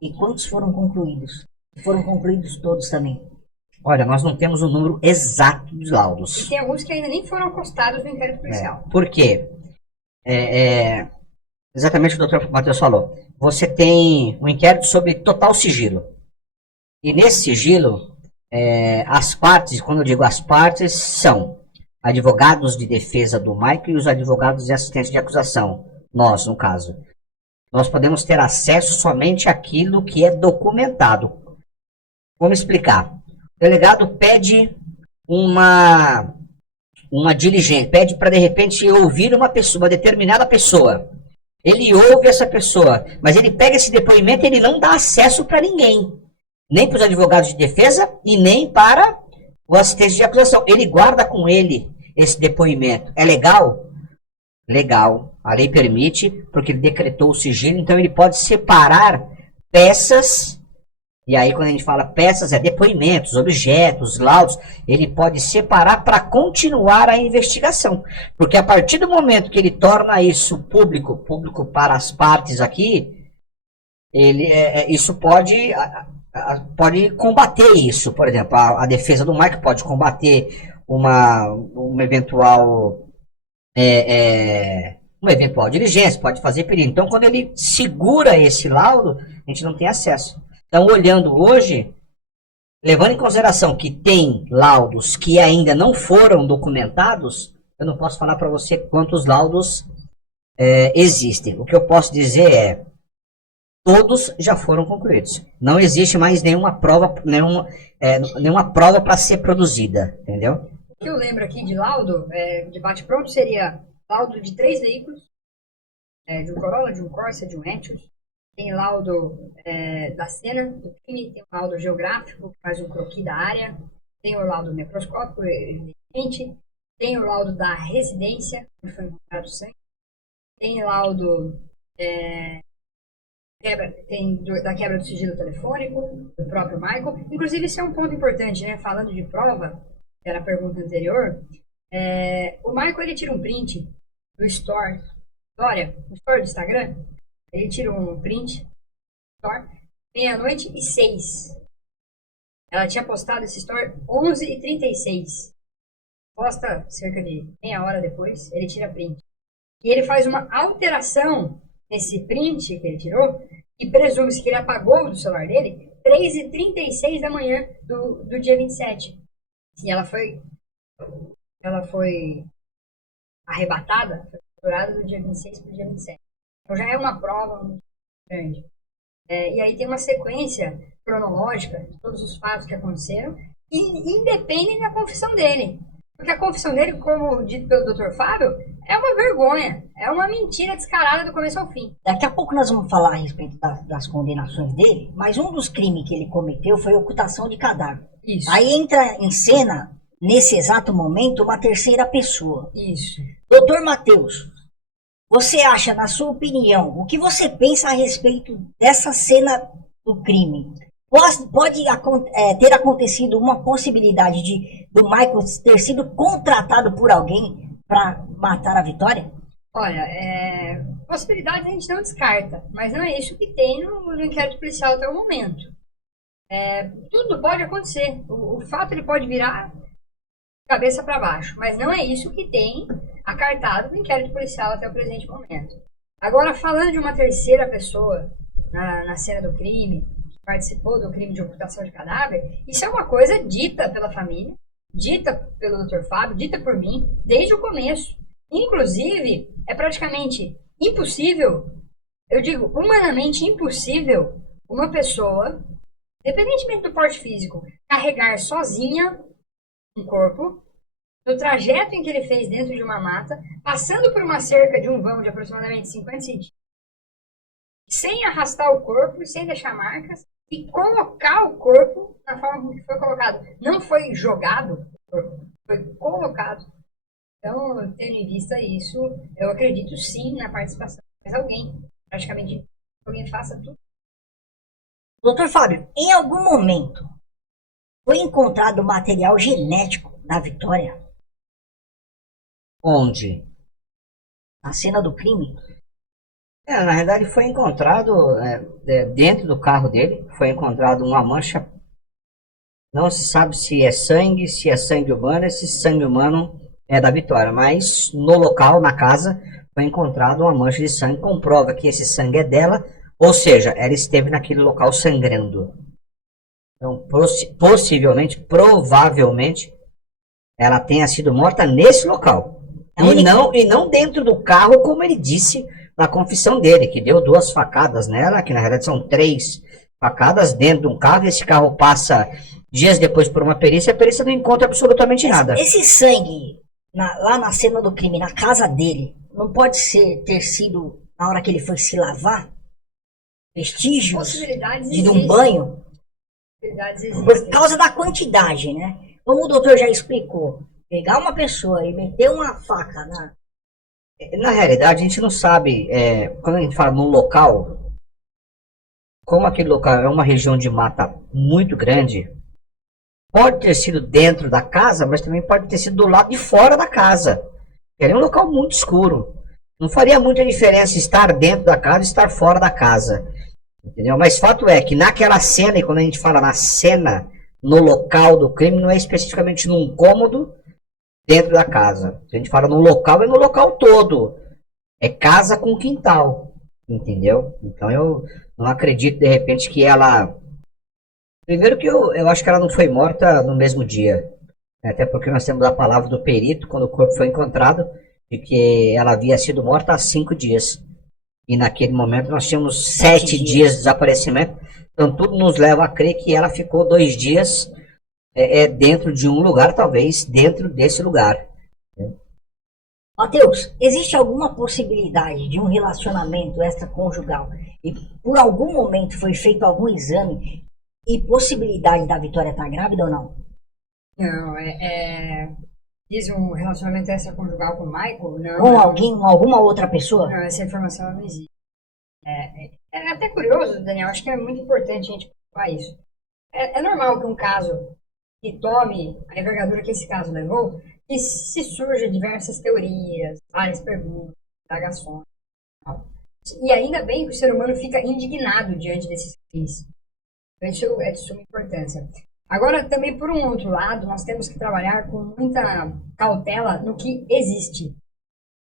e quantos foram concluídos? Foram concluídos todos também? Olha, nós não temos o número exato dos laudos. E tem alguns que ainda nem foram acostados no inquérito policial. Por quê? Exatamente o que o doutor Matheus falou. Você tem um inquérito sobre total sigilo. E nesse sigilo, as partes, quando eu digo as partes, são advogados de defesa do Michael e os advogados de assistência de acusação, nós, no caso, nós podemos ter acesso somente àquilo que é documentado. Vamos explicar. O delegado pede uma diligência, pede para de repente ouvir uma pessoa, uma determinada pessoa. Ele ouve essa pessoa, mas ele pega esse depoimento e ele não dá acesso para ninguém. Nem para os advogados de defesa e nem para o assistente de acusação. Ele guarda com ele esse depoimento. É legal? Legal. A lei permite, porque ele decretou o sigilo, então ele pode separar peças. E aí quando a gente fala peças, é depoimentos, objetos, laudos. Ele pode separar para continuar a investigação. Porque a partir do momento que ele torna isso público para as partes aqui, isso pode combater isso. Por exemplo, a defesa do Michael pode combater uma eventual diligência, pode fazer perigo. Então, quando ele segura esse laudo, a gente não tem acesso. Então, olhando hoje, levando em consideração que tem laudos que ainda não foram documentados, eu não posso falar para você quantos laudos existem. O que eu posso dizer é todos já foram concluídos. Não existe mais nenhuma prova para ser produzida, entendeu? O que eu lembro aqui de laudo, de bate-pronto, seria laudo de 3 veículos, de um Corolla, de um Corsa, de um Etios. Tem laudo da cena do crime, tem o laudo geográfico, que faz um croquis da área, tem o laudo necroscópico, evidentemente, tem o laudo da residência, onde foi encontrado sangue, tem laudo da quebra do sigilo telefônico, do próprio Michael. Inclusive, isso é um ponto importante, né? Falando de prova, que era a pergunta anterior, o Michael ele tira um print do store, no store do Instagram, ele tira um print do store, 00:06. Ela tinha postado esse story 11:36. Posta cerca de meia hora depois, ele tira print. E ele faz uma alteração nesse print que ele tirou, e presume-se que ele apagou do celular dele 3:36 da manhã do dia 27. E ela foi arrebatada, foi capturada do dia 26 para o dia 27. Então já é uma prova muito grande. E aí tem uma sequência cronológica de todos os fatos que aconteceram e independem da confissão dele. Porque a confissão dele, como dito pelo Dr. Fábio, é uma vergonha. É uma mentira descarada do começo ao fim. Daqui a pouco nós vamos falar a respeito das condenações dele, mas um dos crimes que ele cometeu foi ocultação de cadáver. Isso. Aí entra em cena, nesse exato momento, uma terceira pessoa. Isso. Doutor Matheus, você acha, na sua opinião, o que você pensa a respeito dessa cena do crime? Pode ter acontecido uma possibilidade do Michael ter sido contratado por alguém para matar a Vitória? Olha, possibilidades a gente não descarta, mas não é isso que tem no inquérito policial até o momento. Tudo pode acontecer. O fato ele pode virar cabeça para baixo, mas não é isso que tem acartado no inquérito policial até o presente momento. Agora, falando de uma terceira pessoa na cena do crime, que participou do crime de ocultação de cadáver, isso é uma coisa dita pela família, dita pelo Dr. Fábio, dita por mim, desde o começo. Inclusive, é praticamente impossível, eu digo humanamente impossível, uma pessoa, independentemente do porte físico, carregar sozinha um corpo, no trajeto em que ele fez dentro de uma mata, passando por uma cerca de um vão de aproximadamente 50 centímetros, sem arrastar o corpo e sem deixar marcas, e colocar o corpo na forma como foi colocado. Não foi jogado, foi colocado. Então, tendo em vista isso, eu acredito sim na participação. Mas praticamente alguém faça tudo. Doutor Fábio, em algum momento foi encontrado material genético na Vitória? Onde? Na cena do crime? Na verdade foi encontrado dentro do carro dele, foi encontrado uma mancha. Não se sabe se é sangue humano, esse sangue humano é da Vitória, mas no local, na casa, foi encontrado uma mancha de sangue, comprova que esse sangue é dela, ou seja, ela esteve naquele local sangrando. Então, possivelmente, provavelmente, ela tenha sido morta nesse local. E não dentro do carro, como ele disse na confissão dele, que deu 2 facadas nela, que na verdade são 3 facadas dentro de um carro, e esse carro passa dias depois por uma perícia, e a perícia não encontra absolutamente nada. Esse sangue lá na cena do crime, na casa dele, não pode ter sido na hora que ele foi se lavar? Vestígios Possibilidades de um existem. banho? Possibilidades Por existem. causa da quantidade, né? Como o doutor já explicou, pegar uma pessoa e meter uma faca Na realidade, a gente não sabe, quando a gente fala num local, como aquele local é uma região de mata muito grande, pode ter sido dentro da casa, mas também pode ter sido do lado de fora da casa. É um local muito escuro. Não faria muita diferença estar dentro da casa e estar fora da casa. Entendeu? Mas fato é que naquela cena, e quando a gente fala na cena, no local do crime, não é especificamente num cômodo dentro da casa. Se a gente fala no local, é no local todo. É casa com quintal. Entendeu? Então eu não acredito, de repente, que ela... Primeiro que eu acho que ela não foi morta no mesmo dia. Até porque nós temos a palavra do perito, quando o corpo foi encontrado, de que ela havia sido morta há 5 dias. E naquele momento nós tínhamos 7 dias de desaparecimento. Então tudo nos leva a crer que ela ficou 2 dias dentro de um lugar, talvez dentro desse lugar. Matheus, existe alguma possibilidade de um relacionamento extraconjugal e por algum momento foi feito algum exame e possibilidade da Vitória estar grávida ou não? Não, diz um relacionamento extraconjugal com o Michael? Não. Com alguém, alguma outra pessoa? Não, essa informação não existe. É até curioso, Daniel, acho que é muito importante a gente falar isso. É normal que um caso que tome a envergadura que esse caso levou, que se surjam diversas teorias, várias perguntas, indagações. E ainda bem que o ser humano fica indignado diante desses crimes. Isso é de suma importância. Agora, também, por um outro lado, nós temos que trabalhar com muita cautela no que existe.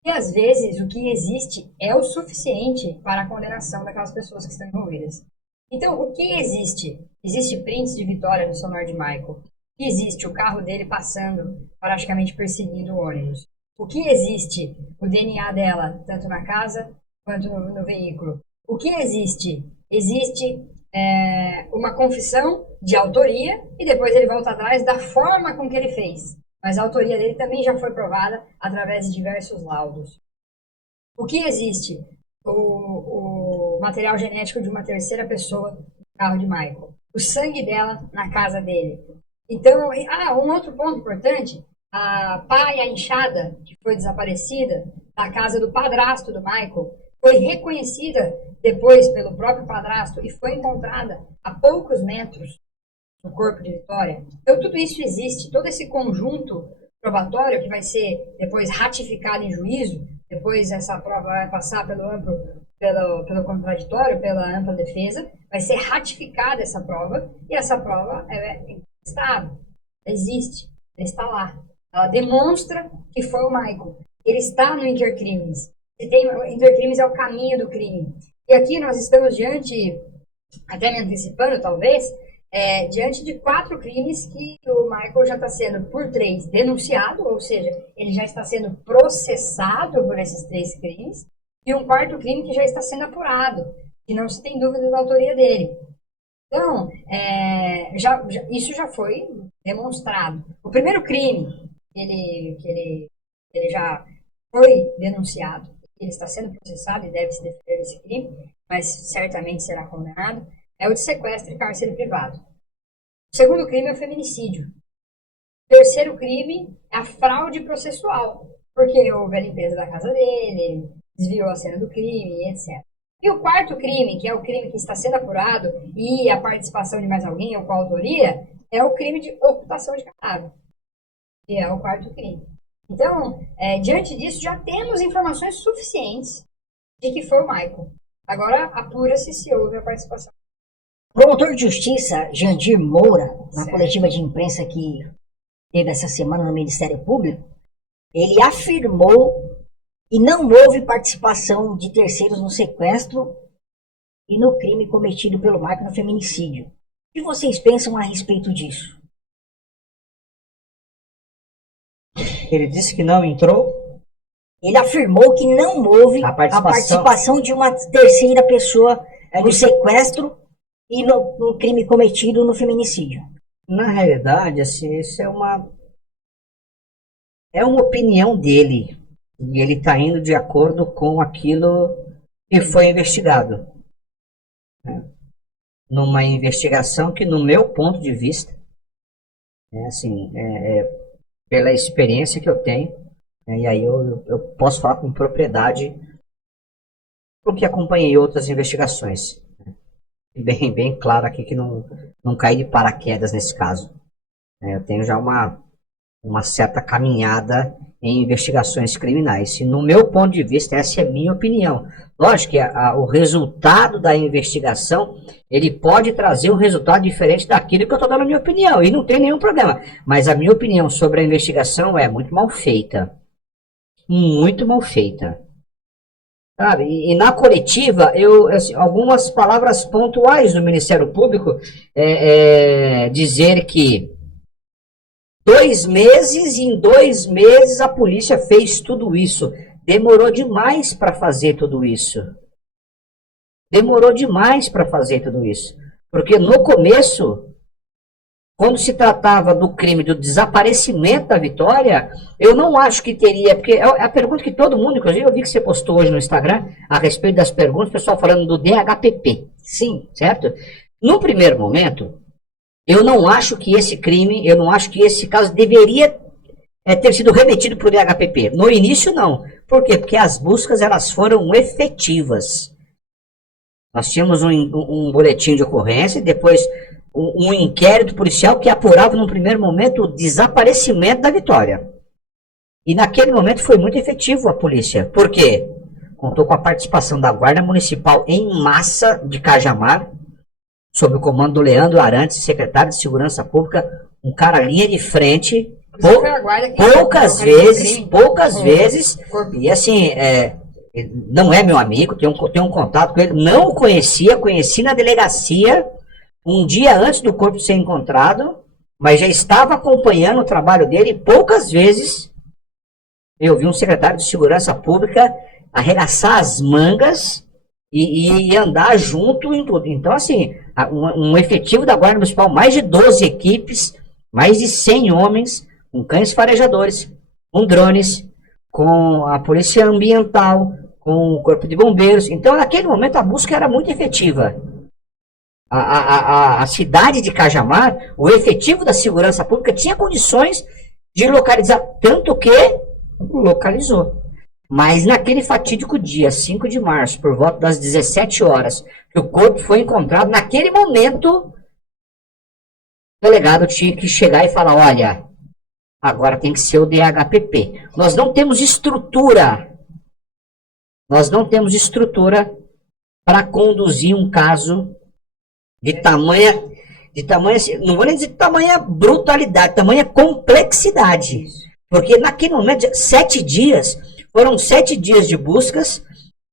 E, às vezes, o que existe é o suficiente para a condenação daquelas pessoas que estão envolvidas. Então, o que existe? Existe prints de Vitória no celular de Michael. Existe o carro dele passando, praticamente perseguindo o ônibus. O que existe? O DNA dela, tanto na casa quanto no veículo. O que existe? Existe uma confissão de autoria e depois ele volta atrás da forma com que ele fez. Mas a autoria dele também já foi provada através de diversos laudos. O que existe? O material genético de uma terceira pessoa no carro de Michael. O sangue dela na casa dele. Então, um outro ponto importante, a pá e a enxada que foi desaparecida da casa do padrasto do Michael foi reconhecida depois pelo próprio padrasto e foi encontrada a poucos metros no corpo de Vitória. Então, tudo isso existe, todo esse conjunto probatório que vai ser depois ratificado em juízo, depois essa prova vai passar pelo contraditório, pela ampla defesa, vai ser ratificada essa prova, e essa prova é estável, existe, ela está lá. Ela demonstra que foi o Michael. Ele está no Intercrimes. Intercrimes é o caminho do crime. E aqui nós estamos diante, até me antecipando talvez, diante de 4 crimes que o Michael já está sendo, por 3, denunciado, ou seja, ele já está sendo processado por esses 3 crimes, e um 4º crime que já está sendo apurado, que não se tem dúvida da autoria dele. Então, isso já foi demonstrado. O primeiro crime que ele já foi denunciado, ele está sendo processado e deve se defender desse crime, mas certamente será condenado, é o de sequestro e cárcere privado. O segundo crime é o feminicídio. O terceiro crime é a fraude processual, porque houve a limpeza da casa dele, desviou a cena do crime, etc. E o 4º crime, que é o crime que está sendo apurado e a participação de mais alguém ou coautoria, é o crime de ocultação de cadáver, que é o 4º crime. Então, diante disso, já temos informações suficientes de que foi o Michael. Agora, apura-se se houve a participação. O promotor de justiça, Jandir Moura, na coletiva de imprensa que teve essa semana no Ministério Público, ele afirmou que não houve participação de terceiros no sequestro e no crime cometido pelo Michael no feminicídio. O que vocês pensam a respeito disso? Ele disse que não entrou. Ele afirmou que não houve A a participação. participação de uma terceira pessoa no sequestro e no crime cometido no feminicídio. Na realidade, assim, isso é uma opinião dele. E ele está indo de acordo com aquilo que foi investigado. Né? Numa investigação que, no meu ponto de vista, pela experiência que eu tenho, e aí eu posso falar com propriedade, porque acompanhei outras investigações. Bem claro aqui que não caí de paraquedas nesse caso. Eu tenho já uma certa caminhada em investigações criminais. E no meu ponto de vista, essa é a minha opinião. Lógico que o resultado da investigação, ele pode trazer um resultado diferente daquilo que eu estou dando a minha opinião, e não tem nenhum problema. Mas a minha opinião sobre a investigação é muito mal feita. Muito mal feita. Sabe? E na coletiva, algumas palavras pontuais do Ministério Público dizer que 2 meses, e em 2 meses a polícia fez tudo isso. Demorou demais para fazer tudo isso. Demorou demais para fazer tudo isso. Porque no começo, quando se tratava do crime do desaparecimento da Vitória, eu não acho que teria, porque é a pergunta que todo mundo, inclusive eu vi que você postou hoje no Instagram, a respeito das perguntas, o pessoal falando do DHPP. Sim, certo? No primeiro momento, eu não acho que esse crime, eu não acho que esse caso deveria ter sido remetido para o DHPP. No início, não. Por quê? Porque as buscas elas foram efetivas. Nós tínhamos um boletim de ocorrência, depois um inquérito policial que apurava, num primeiro momento, o desaparecimento da Vitória. E naquele momento foi muito efetivo a polícia. Por quê? Contou com a participação da Guarda Municipal em massa de Cajamar, sob o comando do Leandro Arantes, secretário de Segurança Pública, um cara linha de frente, poucas vezes, e assim, não é meu amigo, tenho um contato com ele, não o conheci na delegacia, um dia antes do corpo ser encontrado, mas já estava acompanhando o trabalho dele, e poucas vezes eu vi um secretário de Segurança Pública arregaçar as mangas e andar junto em tudo. Então, assim, um efetivo da Guarda Municipal, mais de 12 equipes, mais de 100 homens, com cães farejadores, com drones, com a polícia ambiental, com o corpo de bombeiros. Então, naquele momento, a busca era muito efetiva. A cidade de Cajamar, o efetivo da segurança pública tinha condições de localizar, tanto que localizou. Mas naquele fatídico dia, 5 de março, por volta das 17 horas, que o corpo foi encontrado, naquele momento, o delegado tinha que chegar e falar, olha, agora tem que ser o DHPP. Nós não temos estrutura para conduzir um caso de tamanha, não vou nem dizer de tamanha brutalidade, tamanha complexidade. Porque naquele momento, 7 dias, foram 7 dias de buscas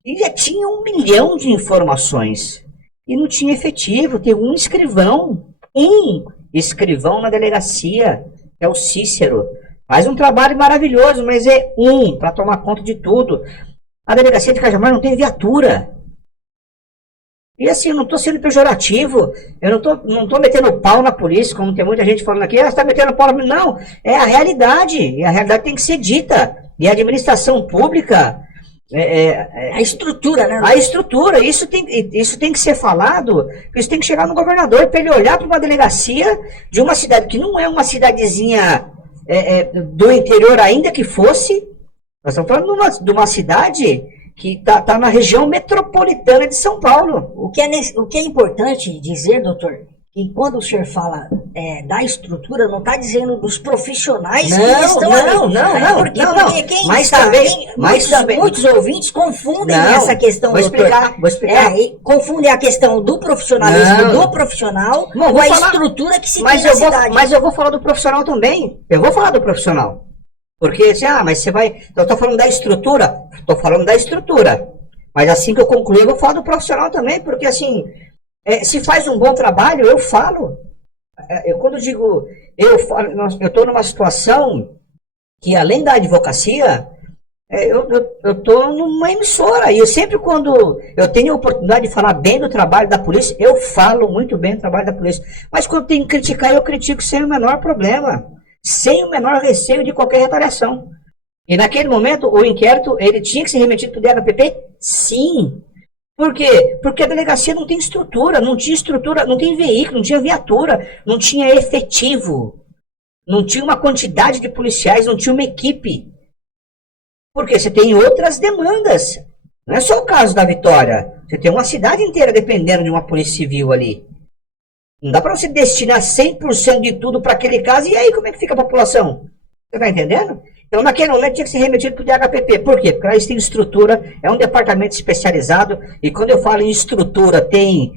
e já tinha 1 milhão de informações. E não tinha efetivo, tem um escrivão na delegacia, que é o Cícero. Faz um trabalho maravilhoso, mas é para tomar conta de tudo. A delegacia de Cajamar não tem viatura. E assim, eu não estou sendo pejorativo, eu não tô metendo pau na polícia, como tem muita gente falando aqui, você está metendo pau na polícia. Não, é a realidade, e a realidade tem que ser dita. E a administração pública... a estrutura, né? A estrutura, isso tem que ser falado, isso tem que chegar no governador, para ele olhar para uma delegacia de uma cidade que não é uma cidadezinha do interior, ainda que fosse. Nós estamos falando de uma cidade que está na região metropolitana de São Paulo. O que é importante dizer, doutor, que quando o senhor fala da estrutura, não está dizendo dos profissionais que estão ali. Não. Porque quem mas está, também, muitos ouvintes confundem essa questão, doutor. Vou explicar. Confundem a questão do profissionalismo do profissional com a estrutura que se tem na cidade. Mas eu vou falar do profissional também. Eu vou falar do profissional. Porque, assim, mas você vai... Eu estou falando da estrutura? Estou falando da estrutura. Mas assim que eu concluir, eu vou falar do profissional também, porque, assim... se faz um bom trabalho, eu falo. Quando eu digo, eu estou numa situação que além da advocacia, eu tô numa emissora, e eu sempre quando eu tenho a oportunidade de falar bem do trabalho da polícia, eu falo muito bem do trabalho da polícia. Mas quando tenho que criticar, eu critico sem o menor problema, sem o menor receio de qualquer retaliação. E naquele momento, o inquérito, ele tinha que ser remetido para o DHPP? Sim. Por quê? Porque a delegacia não tem estrutura, não tem veículo, não tinha viatura, não tinha efetivo, não tinha uma quantidade de policiais, não tinha uma equipe. Porque você tem outras demandas. Não é só o caso da Vitória. Você tem uma cidade inteira dependendo de uma polícia civil ali. Não dá para você destinar 100% de tudo para aquele caso. E aí, como é que fica a população? Você tá entendendo? Então, naquele momento, tinha que ser remetido para o DHPP. Por quê? Porque eles têm estrutura, é um departamento especializado. E quando eu falo em estrutura, tem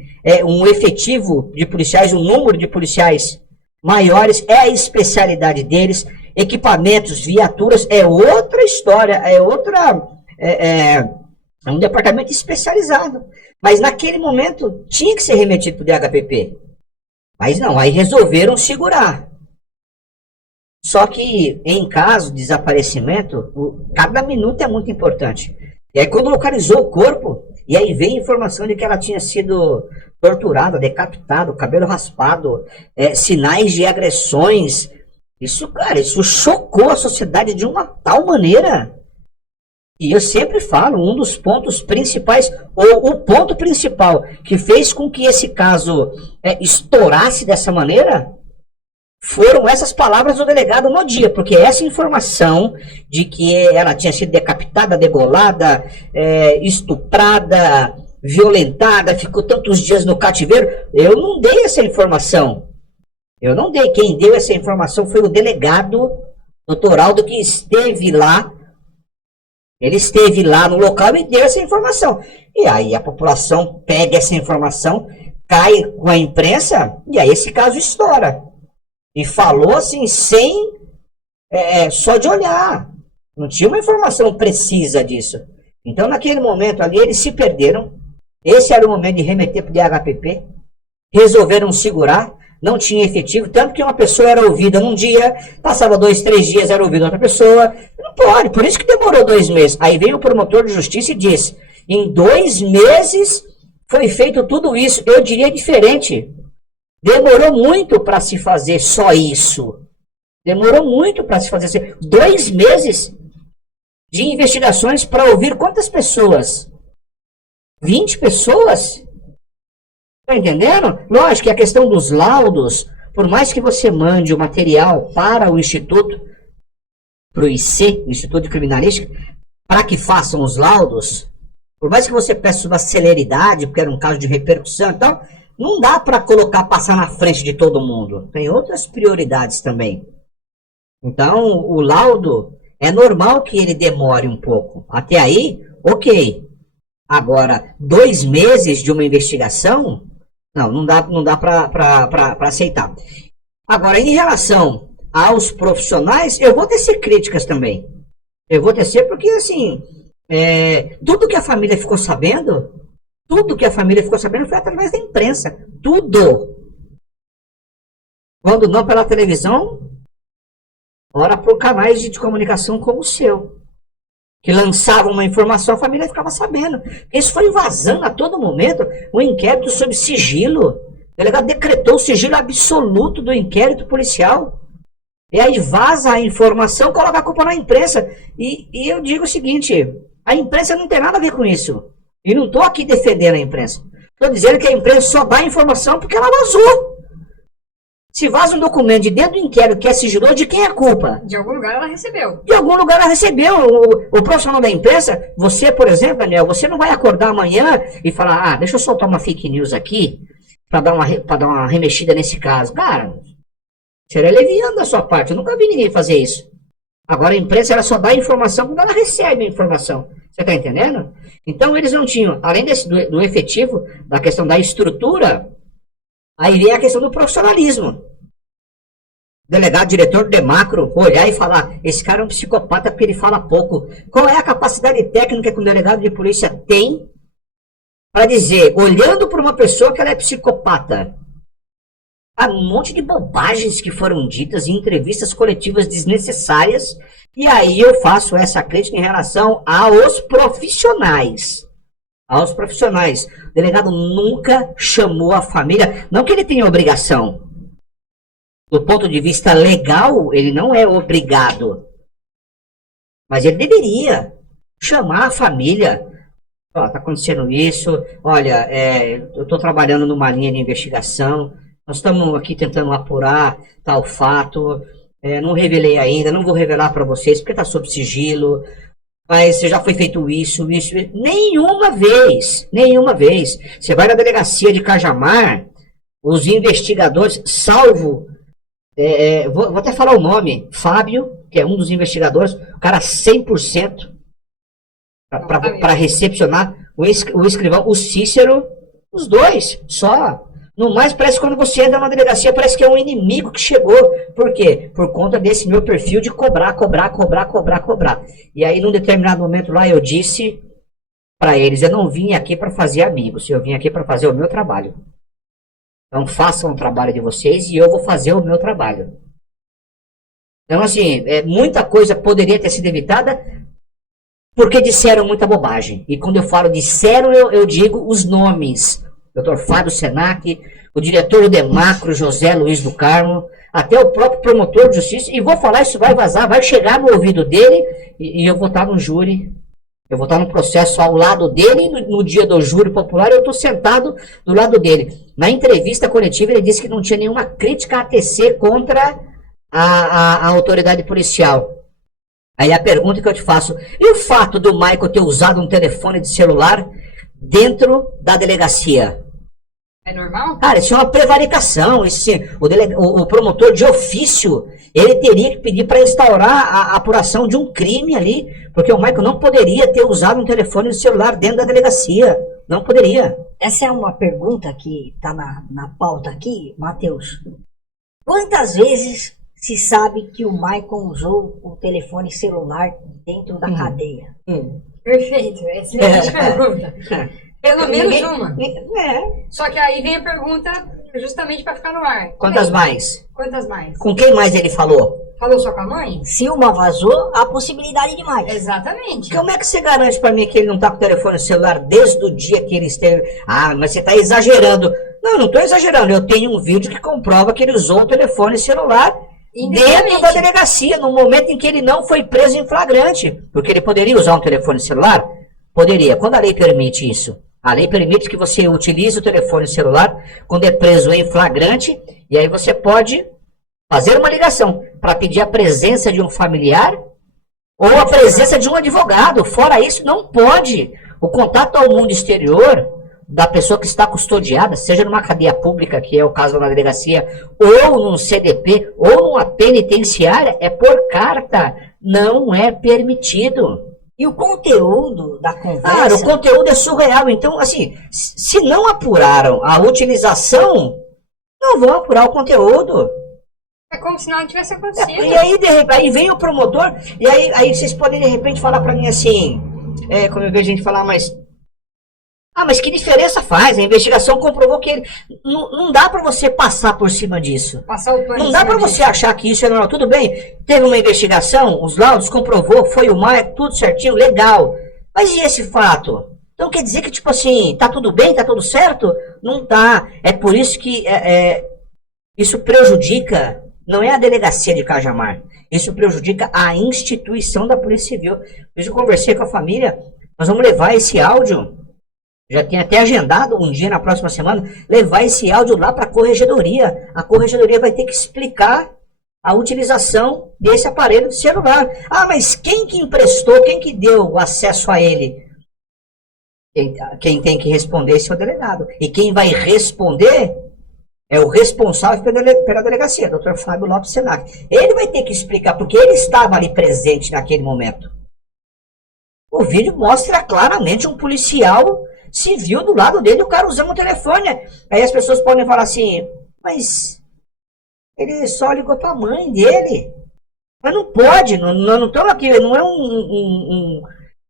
um efetivo de policiais, um número de policiais maiores, é a especialidade deles. Equipamentos, viaturas, é outra história, é um departamento especializado. Mas naquele momento tinha que ser remetido para o DHPP. Mas não, aí resolveram segurar. Só que em caso de desaparecimento, cada minuto é muito importante. E aí quando localizou o corpo, e aí veio a informação de que ela tinha sido torturada, decapitada, cabelo raspado, sinais de agressões. Isso, cara, isso chocou a sociedade de uma tal maneira. E eu sempre falo, um dos pontos principais, ou o ponto principal que fez com que esse caso estourasse dessa maneira, foram essas palavras do delegado no dia, porque essa informação de que ela tinha sido decapitada, degolada, estuprada, violentada, ficou tantos dias no cativeiro, eu não dei essa informação. Eu não dei. Quem deu essa informação foi o delegado, doutor Aldo, que esteve lá. Ele esteve lá no local e deu essa informação. E aí a população pega essa informação, cai com a imprensa, e aí esse caso estoura. E falou assim, sem só de olhar. Não tinha uma informação precisa disso. Então, naquele momento ali, eles se perderam. Esse era o momento de remeter para o DHPP. Resolveram segurar. Não tinha efetivo, tanto que uma pessoa era ouvida num dia, passava 2, 3 dias, era ouvida outra pessoa. Não pode, por isso que demorou 2 meses. Aí veio o promotor de justiça e disse, em 2 meses foi feito tudo isso. Eu diria diferente. Demorou muito para se fazer só isso. Demorou muito para se fazer 2 meses de investigações para ouvir quantas pessoas? 20 pessoas? Tá entendendo? Lógico que a questão dos laudos, por mais que você mande o material para o Instituto, para o IC, o Instituto de Criminalística, para que façam os laudos, por mais que você peça uma celeridade, porque era um caso de repercussão e tal, não dá para passar na frente de todo mundo. Tem outras prioridades também. Então, o laudo, é normal que ele demore um pouco. Até aí, ok. Agora, 2 meses de uma investigação... Não dá para aceitar. Agora, em relação aos profissionais, eu vou tecer críticas também. Eu vou tecer porque, assim, tudo que a família ficou sabendo foi através da imprensa. Tudo. Quando não pela televisão, ora por canais de comunicação como o seu. Que lançavam uma informação, a família ficava sabendo. Isso foi vazando a todo momento. Um inquérito sobre sigilo. O delegado decretou o sigilo absoluto do inquérito policial. E aí vaza a informação, coloca a culpa na imprensa. E eu digo o seguinte, a imprensa não tem nada a ver com isso. E não estou aqui defendendo a imprensa. Estou dizendo que a imprensa só dá informação porque ela vazou. Se vaza um documento de dentro do inquérito que é sigiloso, de quem é a culpa? De algum lugar ela recebeu. De algum lugar ela recebeu. O profissional da imprensa, você, por exemplo, Daniel, você não vai acordar amanhã e falar, deixa eu soltar uma fake news aqui para dar uma remexida nesse caso. Cara, seria leviano da sua parte. Eu nunca vi ninguém fazer isso. Agora a imprensa ela só dá informação quando ela recebe a informação. Você está entendendo? Então eles não tinham, além do efetivo, da questão da estrutura, aí vem a questão do profissionalismo. Delegado, diretor do Demacro, olhar e falar, esse cara é um psicopata porque ele fala pouco. Qual é a capacidade técnica que um delegado de polícia tem para dizer, olhando para uma pessoa que ela é psicopata? Há um monte de bobagens que foram ditas em entrevistas coletivas desnecessárias. E aí eu faço essa crítica em relação aos profissionais. Aos profissionais. O delegado nunca chamou a família. Não que ele tenha obrigação. Do ponto de vista legal, ele não é obrigado. Mas ele deveria chamar a família. Ó, tá acontecendo isso. Olha, eu estou trabalhando numa linha de investigação. Nós estamos aqui tentando apurar tal fato. Não revelei ainda, não vou revelar para vocês, porque está sob sigilo. Mas já foi feito isso. Nenhuma vez. Você vai na delegacia de Cajamar, os investigadores, salvo... vou até falar o nome. Fábio, que é um dos investigadores, o cara 100% para recepcionar o escrivão, o Cícero, os dois, só. No mais, parece que quando você entra na delegacia, parece que é um inimigo que chegou. Por quê? Por conta desse meu perfil de cobrar. E aí, num determinado momento lá, eu disse para eles, eu não vim aqui para fazer amigos, eu vim aqui para fazer o meu trabalho. Então, façam o trabalho de vocês e eu vou fazer o meu trabalho. Então, assim, muita coisa poderia ter sido evitada porque disseram muita bobagem. E quando eu falo disseram, eu digo os nomes. Dr. Fábio Senac, o diretor do Demacro, José Luiz do Carmo, até o próprio promotor de justiça, e vou falar, isso vai vazar, vai chegar no ouvido dele, e eu vou estar no júri, eu vou estar no processo ao lado dele, no dia do júri popular, eu estou sentado do lado dele. Na entrevista coletiva, ele disse que não tinha nenhuma crítica a tecer contra a autoridade policial. Aí a pergunta que eu te faço, e o fato do Michael ter usado um telefone de celular dentro da delegacia? É normal? Cara, isso é uma prevaricação. Isso, sim, o promotor de ofício, ele teria que pedir para instaurar a apuração de um crime ali, porque o Michael não poderia ter usado um telefone de celular dentro da delegacia. Não poderia. Essa é uma pergunta que está na pauta aqui, Matheus. Quantas vezes se sabe que o Michael usou o telefone celular dentro da cadeia? Perfeito, excelente pergunta. Pelo menos uma. É. Só que aí vem a pergunta justamente para ficar no ar. Quantas mais? Quantas mais? Com quem mais ele falou? Falou só com a mãe? Se uma vazou, há possibilidade de mais. Exatamente. Como é que você garante para mim que ele não tá com o telefone celular desde o dia que ele esteve... Ah, mas você tá exagerando. Não tô exagerando. Eu tenho um vídeo que comprova que ele usou o telefone celular dentro da delegacia, no momento em que ele não foi preso em flagrante. Porque ele poderia usar um telefone celular? Poderia. Quando a lei permite isso? A lei permite que você utilize o telefone celular quando é preso em flagrante, e aí você pode fazer uma ligação para pedir a presença de um familiar ou a presença de um advogado. Fora isso, não pode. O contato ao mundo exterior da pessoa que está custodiada, seja numa cadeia pública, que é o caso da delegacia, ou num CDP, ou numa penitenciária, é por carta. Não é permitido. E o conteúdo da conversa... Cara, o conteúdo é surreal. Então, assim, se não apuraram a utilização, não vão apurar o conteúdo. É como se nada tivesse acontecido. E aí, de repente, aí vem o promotor, e aí vocês podem, de repente, falar pra mim assim, como eu vejo a gente falar, mas que diferença faz? A investigação comprovou que ele... Não dá pra você passar por cima disso. Passar o pano. Não dá pra você achar que isso é normal. Tudo bem, teve uma investigação, os laudos comprovou, foi o Maia, tudo certinho, legal. Mas e esse fato? Então quer dizer que, tipo assim, tá tudo bem, tá tudo certo? Não tá. É por isso que isso prejudica, não é a delegacia de Cajamar, isso prejudica a instituição da Polícia Civil. Eu conversei com a família, nós vamos levar esse áudio... Já tem até agendado um dia na próxima semana, levar esse áudio lá para a corregedoria. A corregedoria vai ter que explicar a utilização desse aparelho de celular. Ah, mas quem que emprestou, quem que deu o acesso a ele? Quem tem que responder esse é o delegado. E quem vai responder é o responsável pela delegacia, Dr. Fábio Lopes Senac. Ele vai ter que explicar, porque ele estava ali presente naquele momento. O vídeo mostra claramente um policial civil do lado dele, o cara usando o telefone. Aí as pessoas podem falar assim, mas ele só ligou pra mãe dele. Mas não pode, não estamos aqui, não é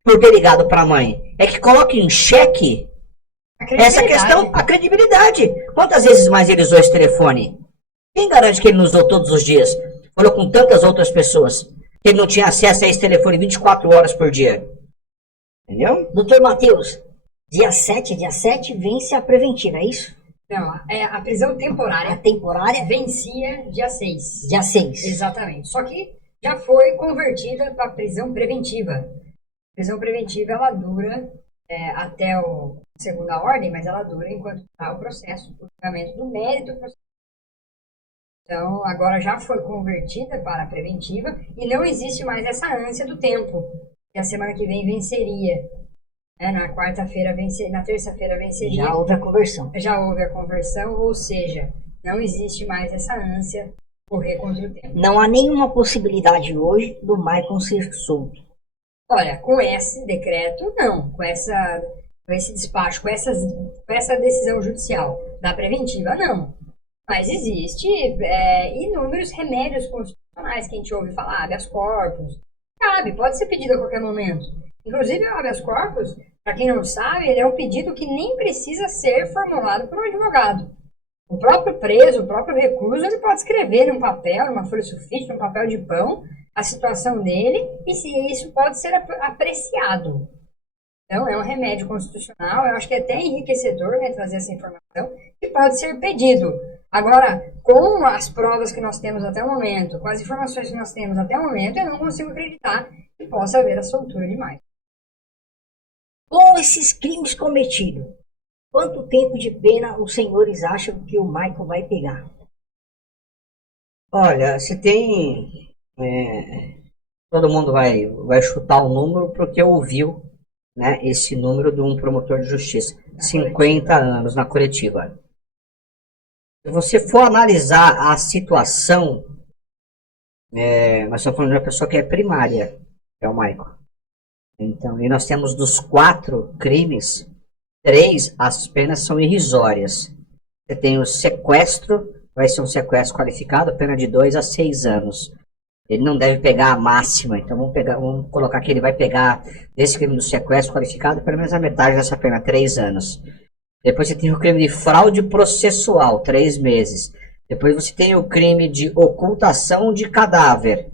por ter ligado pra mãe. É que coloca em xeque essa questão, a credibilidade. Quantas vezes mais ele usou esse telefone? Quem garante que ele não usou todos os dias? Falou com tantas outras pessoas que ele não tinha acesso a esse telefone 24 horas por dia. Entendeu? Doutor Matheus, dia 7 vence a preventiva, é isso? Não, a prisão temporária A temporária vencia dia 6. dia 6. Exatamente. Só que já foi convertida para prisão preventiva. A prisão preventiva, ela dura até a segunda ordem, mas ela dura enquanto está o processo, o julgamento do mérito do processo. Então, agora já foi convertida para a preventiva e não existe mais essa ânsia do tempo, que a semana que vem venceria. Na quarta-feira na terça-feira venceria. Já houve a conversão. Já houve a conversão, ou seja, não existe mais essa ânsia correr contra o tempo. Não há nenhuma possibilidade hoje do Michael ser solto. Olha, com esse decreto, não. Com esse despacho, com essa decisão judicial da preventiva, não. Mas existe inúmeros remédios constitucionais que a gente ouve falar, habeas corpus. Pode ser pedido a qualquer momento. Inclusive, o habeas corpus, para quem não sabe, ele é um pedido que nem precisa ser formulado por um advogado. O próprio preso, o próprio recluso, ele pode escrever num papel, numa folha sulfite, num papel de pão, a situação dele e se isso pode ser apreciado. Então, é um remédio constitucional, eu acho que é até enriquecedor, né, trazer essa informação, que pode ser pedido. Agora, com as provas que nós temos até o momento, com as informações que nós temos até o momento, eu não consigo acreditar que possa haver a soltura de Michael. Com esses crimes cometidos, quanto tempo de pena os senhores acham que o Michael vai pegar? Olha, se tem... todo mundo vai chutar o número porque ouviu, né, esse número de um promotor de justiça. 50 anos na coletiva. Se você for analisar a situação, nós estamos falando de uma pessoa que é primária, que é o Michael. Então, e nós temos dos 4 crimes, 3 as penas são irrisórias. Você tem o sequestro, vai ser um sequestro qualificado, pena de 2 a 6 anos. Ele não deve pegar a máxima, então vamos colocar que ele vai pegar, desse crime do sequestro qualificado, pelo menos a metade dessa pena, 3 anos. Depois você tem o crime de fraude processual, 3 meses. Depois você tem o crime de ocultação de cadáver,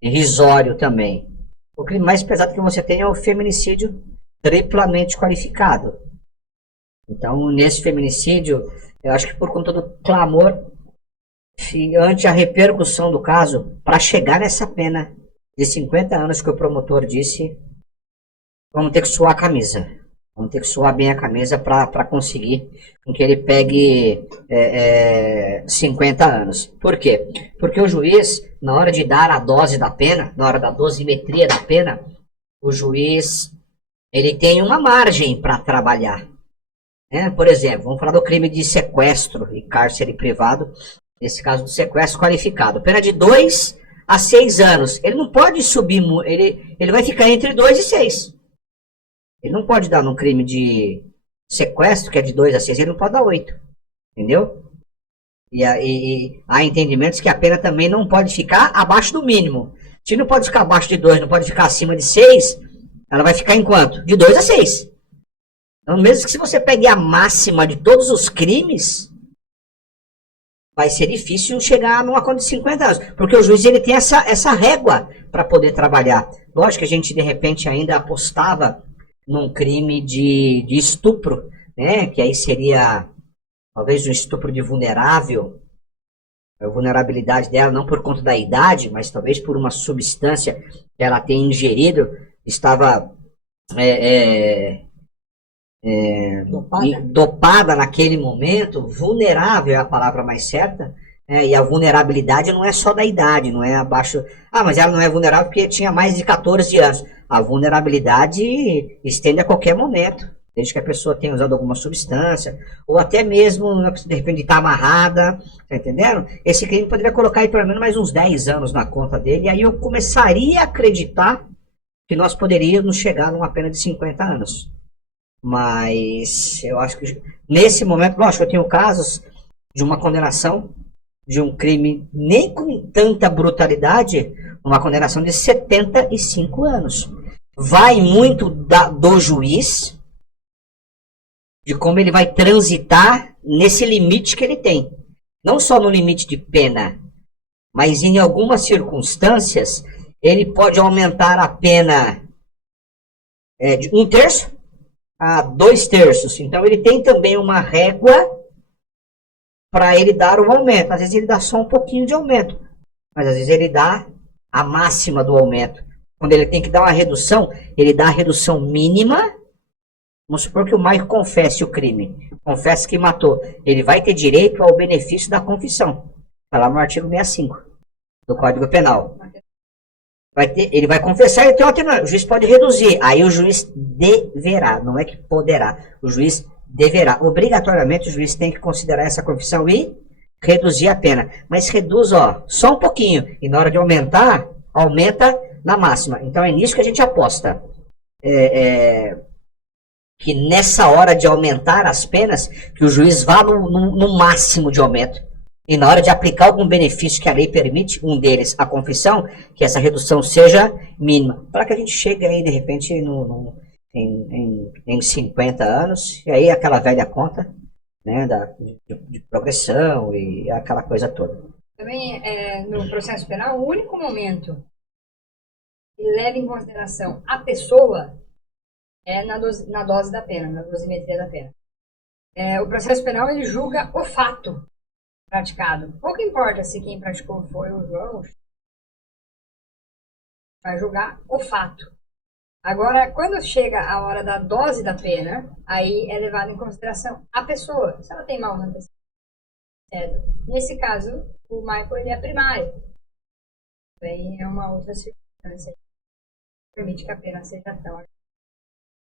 irrisório também. O crime mais pesado que você tem é o feminicídio triplamente qualificado. Então, nesse feminicídio, eu acho que por conta do clamor ante a repercussão do caso, para chegar nessa pena de 50 anos que o promotor disse, vamos ter que suar a camisa. Vamos ter que suar bem a camisa para conseguir que ele pegue 50 anos. Por quê? Porque o juiz, na hora de dar a dose da pena, na hora da dosimetria da pena, o juiz ele tem uma margem para trabalhar. Por exemplo, vamos falar do crime de sequestro e cárcere privado. Nesse caso do sequestro qualificado. Pena de 2 a 6 anos. Ele não pode subir, ele vai ficar entre 2 e 6. Ele não pode dar num crime de sequestro, que é de 2 a 6, ele não pode dar 8. Entendeu? E há entendimentos que a pena também não pode ficar abaixo do mínimo. Se não pode ficar abaixo de 2, não pode ficar acima de 6, ela vai ficar em quanto? De 2 a 6. Então, mesmo que se você pegue a máxima de todos os crimes, vai ser difícil chegar numa conta de 50 anos. Porque o juiz ele tem essa régua para poder trabalhar. Lógico que a gente, de repente, ainda apostava num crime de estupro, né? Que aí seria, talvez, um estupro de vulnerável. A vulnerabilidade dela, não por conta da idade, mas talvez por uma substância que ela tenha ingerido, estava dopada naquele momento. Vulnerável é a palavra mais certa, e a vulnerabilidade não é só da idade, não é abaixo. Mas ela não é vulnerável porque tinha mais de 14 anos. A vulnerabilidade estende a qualquer momento, desde que a pessoa tenha usado alguma substância, ou até mesmo, de repente, está amarrada, tá entendendo? Esse crime poderia colocar aí pelo menos mais uns 10 anos na conta dele, e aí eu começaria a acreditar que nós poderíamos chegar numa pena de 50 anos. Mas eu acho que nesse momento, lógico, eu tenho casos de uma condenação de um crime nem com tanta brutalidade, uma condenação de 75 anos. Vai muito do juiz, de como ele vai transitar nesse limite que ele tem. não só no limite de pena, mas em algumas circunstâncias, ele pode aumentar a pena de 1/3 a 2/3. Então, ele tem também uma régua para ele dar o aumento. Às vezes, ele dá só um pouquinho de aumento, mas às vezes ele dá a máxima do aumento. Quando ele tem que dar uma redução, ele dá a redução mínima. Vamos supor que o Mike confesse o crime, confesse que matou. Ele vai ter direito ao benefício da confissão. Está lá no artigo 65 do Código Penal. Ele vai confessar e tem uma alternativa. O juiz pode reduzir. Aí o juiz deverá, não é que poderá. O juiz deverá. Obrigatoriamente o juiz tem que considerar essa confissão e reduzir a pena. Mas reduz, só um pouquinho. E na hora de aumentar, aumenta na máxima. Então é nisso que a gente aposta. Que nessa hora de aumentar as penas, que o juiz vá no máximo de aumento. E na hora de aplicar algum benefício que a lei permite, um deles, a confissão, que essa redução seja mínima. Para que a gente chegue aí, de repente, em 50 anos, e aí aquela velha conta, né, de progressão e aquela coisa toda. Também, no processo penal, o único momento que leva em consideração a pessoa é na dose da pena, na dosimetria da pena. O processo penal, ele julga o fato praticado. Pouco importa se quem praticou foi o João, vai julgar o fato. Agora, quando chega a hora da dose da pena, aí é levado em consideração a pessoa, se ela tem maus antecedentes. Nesse caso, o Michael, ele é primário. Também é uma outra circunstância que permite que a pena seja tão...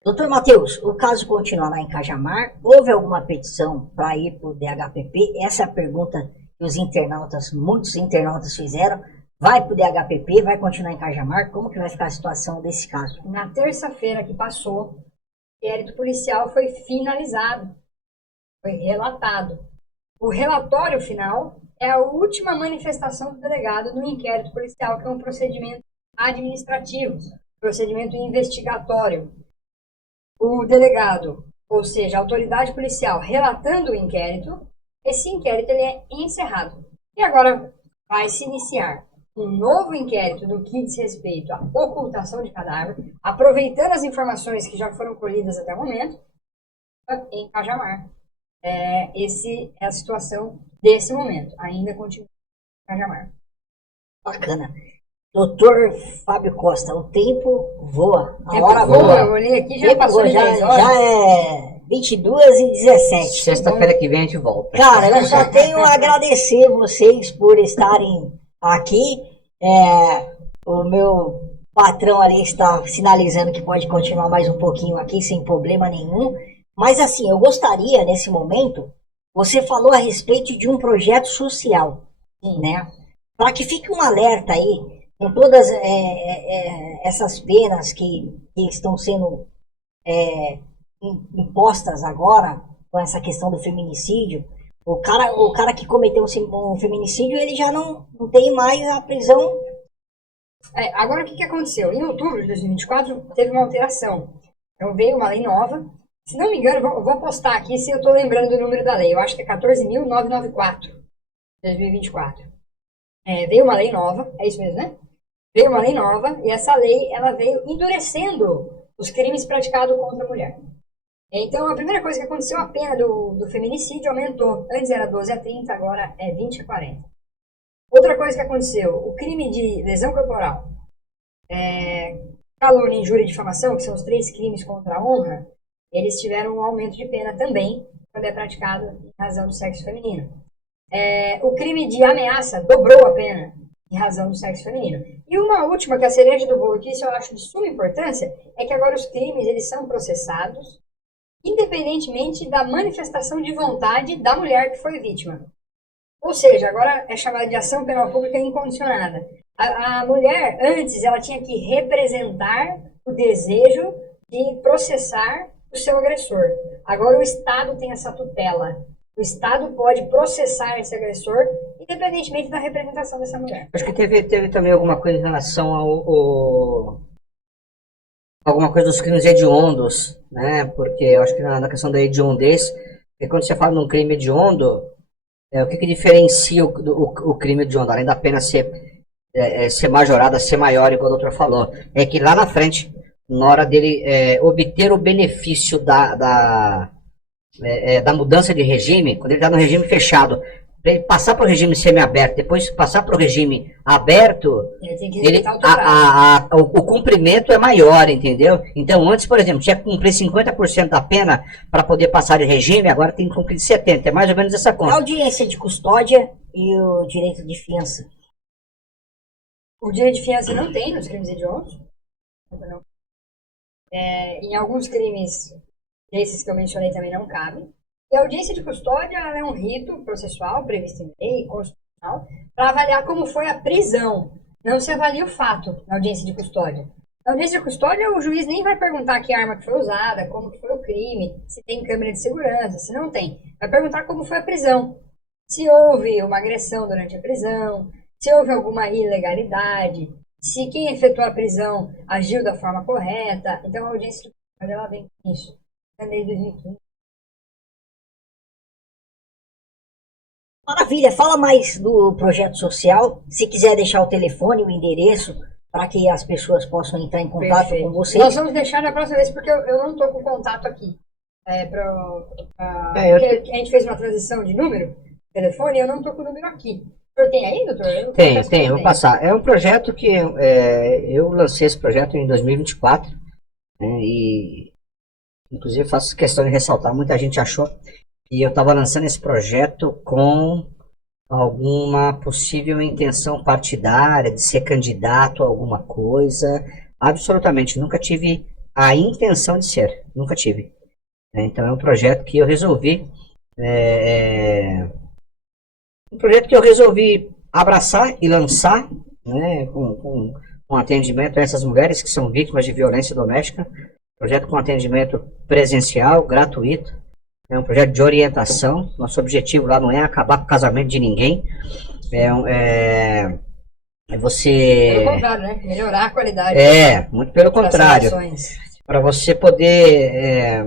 Doutor Matheus, o caso continua lá em Cajamar, houve alguma petição para ir para o DHPP? Essa é a pergunta que muitos internautas fizeram. Vai para o DHPP, vai continuar em Cajamar? Como que vai ficar a situação desse caso? Na terça-feira que passou, o inquérito policial foi finalizado, foi relatado. O relatório final é a última manifestação do delegado no inquérito policial, que é um procedimento administrativo, procedimento investigatório. O delegado, ou seja, a autoridade policial, relatando o inquérito, esse inquérito ele é encerrado. E agora vai se iniciar um novo inquérito no que diz respeito à ocultação de cadáver, aproveitando as informações que já foram colhidas até o momento, em Cajamar. Essa é a situação desse momento. Ainda continua em Cajamar. Bacana. Doutor Fábio Costa, o tempo voa, a Tempo hora voa. voa. Eu olhei aqui, já passou de 10 horas. Já é 22h17. Sexta-feira que vem a gente volta. Cara, eu só tenho a agradecer vocês por estarem aqui. O meu patrão ali está sinalizando que pode continuar mais um pouquinho aqui sem problema nenhum. Mas assim, eu gostaria nesse momento, você falou a respeito de um projeto social, né? Para que fique um alerta aí com todas essas penas que estão sendo impostas agora com essa questão do feminicídio. O cara que cometeu um feminicídio, ele já não tem mais a prisão. Agora, o que aconteceu? Em outubro de 2024, teve uma alteração. Então, veio uma lei nova. Se não me engano, eu vou postar aqui se eu estou lembrando do número da lei. Eu acho que é 14.994, de 2024. Veio uma lei nova, é isso mesmo, né? Veio uma lei nova e essa lei ela veio endurecendo os crimes praticados contra a mulher. Então, a primeira coisa que aconteceu, a pena do feminicídio aumentou. Antes era 12 a 30, agora é 20 a 40. Outra coisa que aconteceu, o crime de lesão corporal, calúnia, injúria e difamação, que são os 3 crimes contra a honra, eles tiveram um aumento de pena também, quando é praticado em razão do sexo feminino. O crime de ameaça dobrou a pena em razão do sexo feminino. E uma última, que é a cereja do bolo, que isso eu acho de suma importância, é que agora os crimes eles são processados independentemente da manifestação de vontade da mulher que foi vítima. Ou seja, agora é chamada de ação penal pública incondicionada. A mulher, antes, ela tinha que representar o desejo de processar o seu agressor. Agora o Estado tem essa tutela. O Estado pode processar esse agressor, independentemente da representação dessa mulher. Acho que teve também alguma coisa em relação alguma coisa dos crimes hediondos, né? Porque eu acho que na questão da hediondez, quando você fala num crime hediondo, o que diferencia o crime de onda, além da pena ser majorada, ser maior, igual o doutor falou, é que lá na frente, na hora dele obter o benefício da mudança de regime, quando ele está no regime fechado, para ele passar para o regime semiaberto, depois passar para o regime aberto, Ele tem que respeitar o prazo. o cumprimento é maior, entendeu? Então, antes, por exemplo, tinha que cumprir 50% da pena para poder passar de regime, agora tem que cumprir 70%. É mais ou menos essa A conta. audiência de custódia e o direito de fiança. O direito de fiança não tem nos crimes hediondos. Não. Em alguns crimes, esses que eu mencionei também não cabe. E a audiência de custódia ela é um rito processual previsto em lei constitucional para avaliar como foi a prisão. Não se avalia o fato na audiência de custódia. Na audiência de custódia, o juiz nem vai perguntar que arma que foi usada, como que foi o crime, se tem câmera de segurança, se não tem. Vai perguntar como foi a prisão. Se houve uma agressão durante a prisão, se houve alguma ilegalidade, se quem efetuou a prisão agiu da forma correta. Então, a audiência de custódia ela vem com isso. Janeiro de 2015. Maravilha, fala mais do projeto social. Se quiser deixar o telefone, o endereço, para que as pessoas possam entrar em contato Perfeito. com você. Nós vamos deixar na próxima vez, porque eu não estou com contato aqui. Porque a gente fez uma transição de número, telefone, e eu não estou com o número aqui. O senhor tem aí, doutor? Tem, vou passar. É um projeto que eu lancei esse projeto em 2024, né, e inclusive faço questão de ressaltar, muita gente achou que eu estava lançando esse projeto com alguma possível intenção partidária, de ser candidato a alguma coisa. Absolutamente, nunca tive a intenção de ser, nunca tive. Então é um projeto que eu resolvi abraçar e lançar, né, com atendimento a essas mulheres que são vítimas de violência doméstica. Projeto com atendimento presencial, gratuito. É um projeto de orientação. Nosso objetivo lá não é acabar com o casamento de ninguém. É você... Pelo contrário, né? Melhorar a qualidade. Muito pelo contrário. Para você poder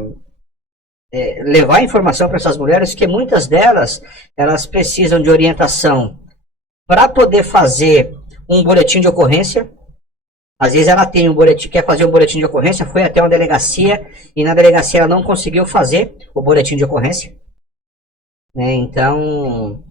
levar informação para essas mulheres, que muitas delas, elas precisam de orientação para poder fazer um boletim de ocorrência. Às vezes ela tem um boletim, quer fazer um boletim de ocorrência, foi até uma delegacia e na delegacia ela não conseguiu fazer o boletim de ocorrência. Então,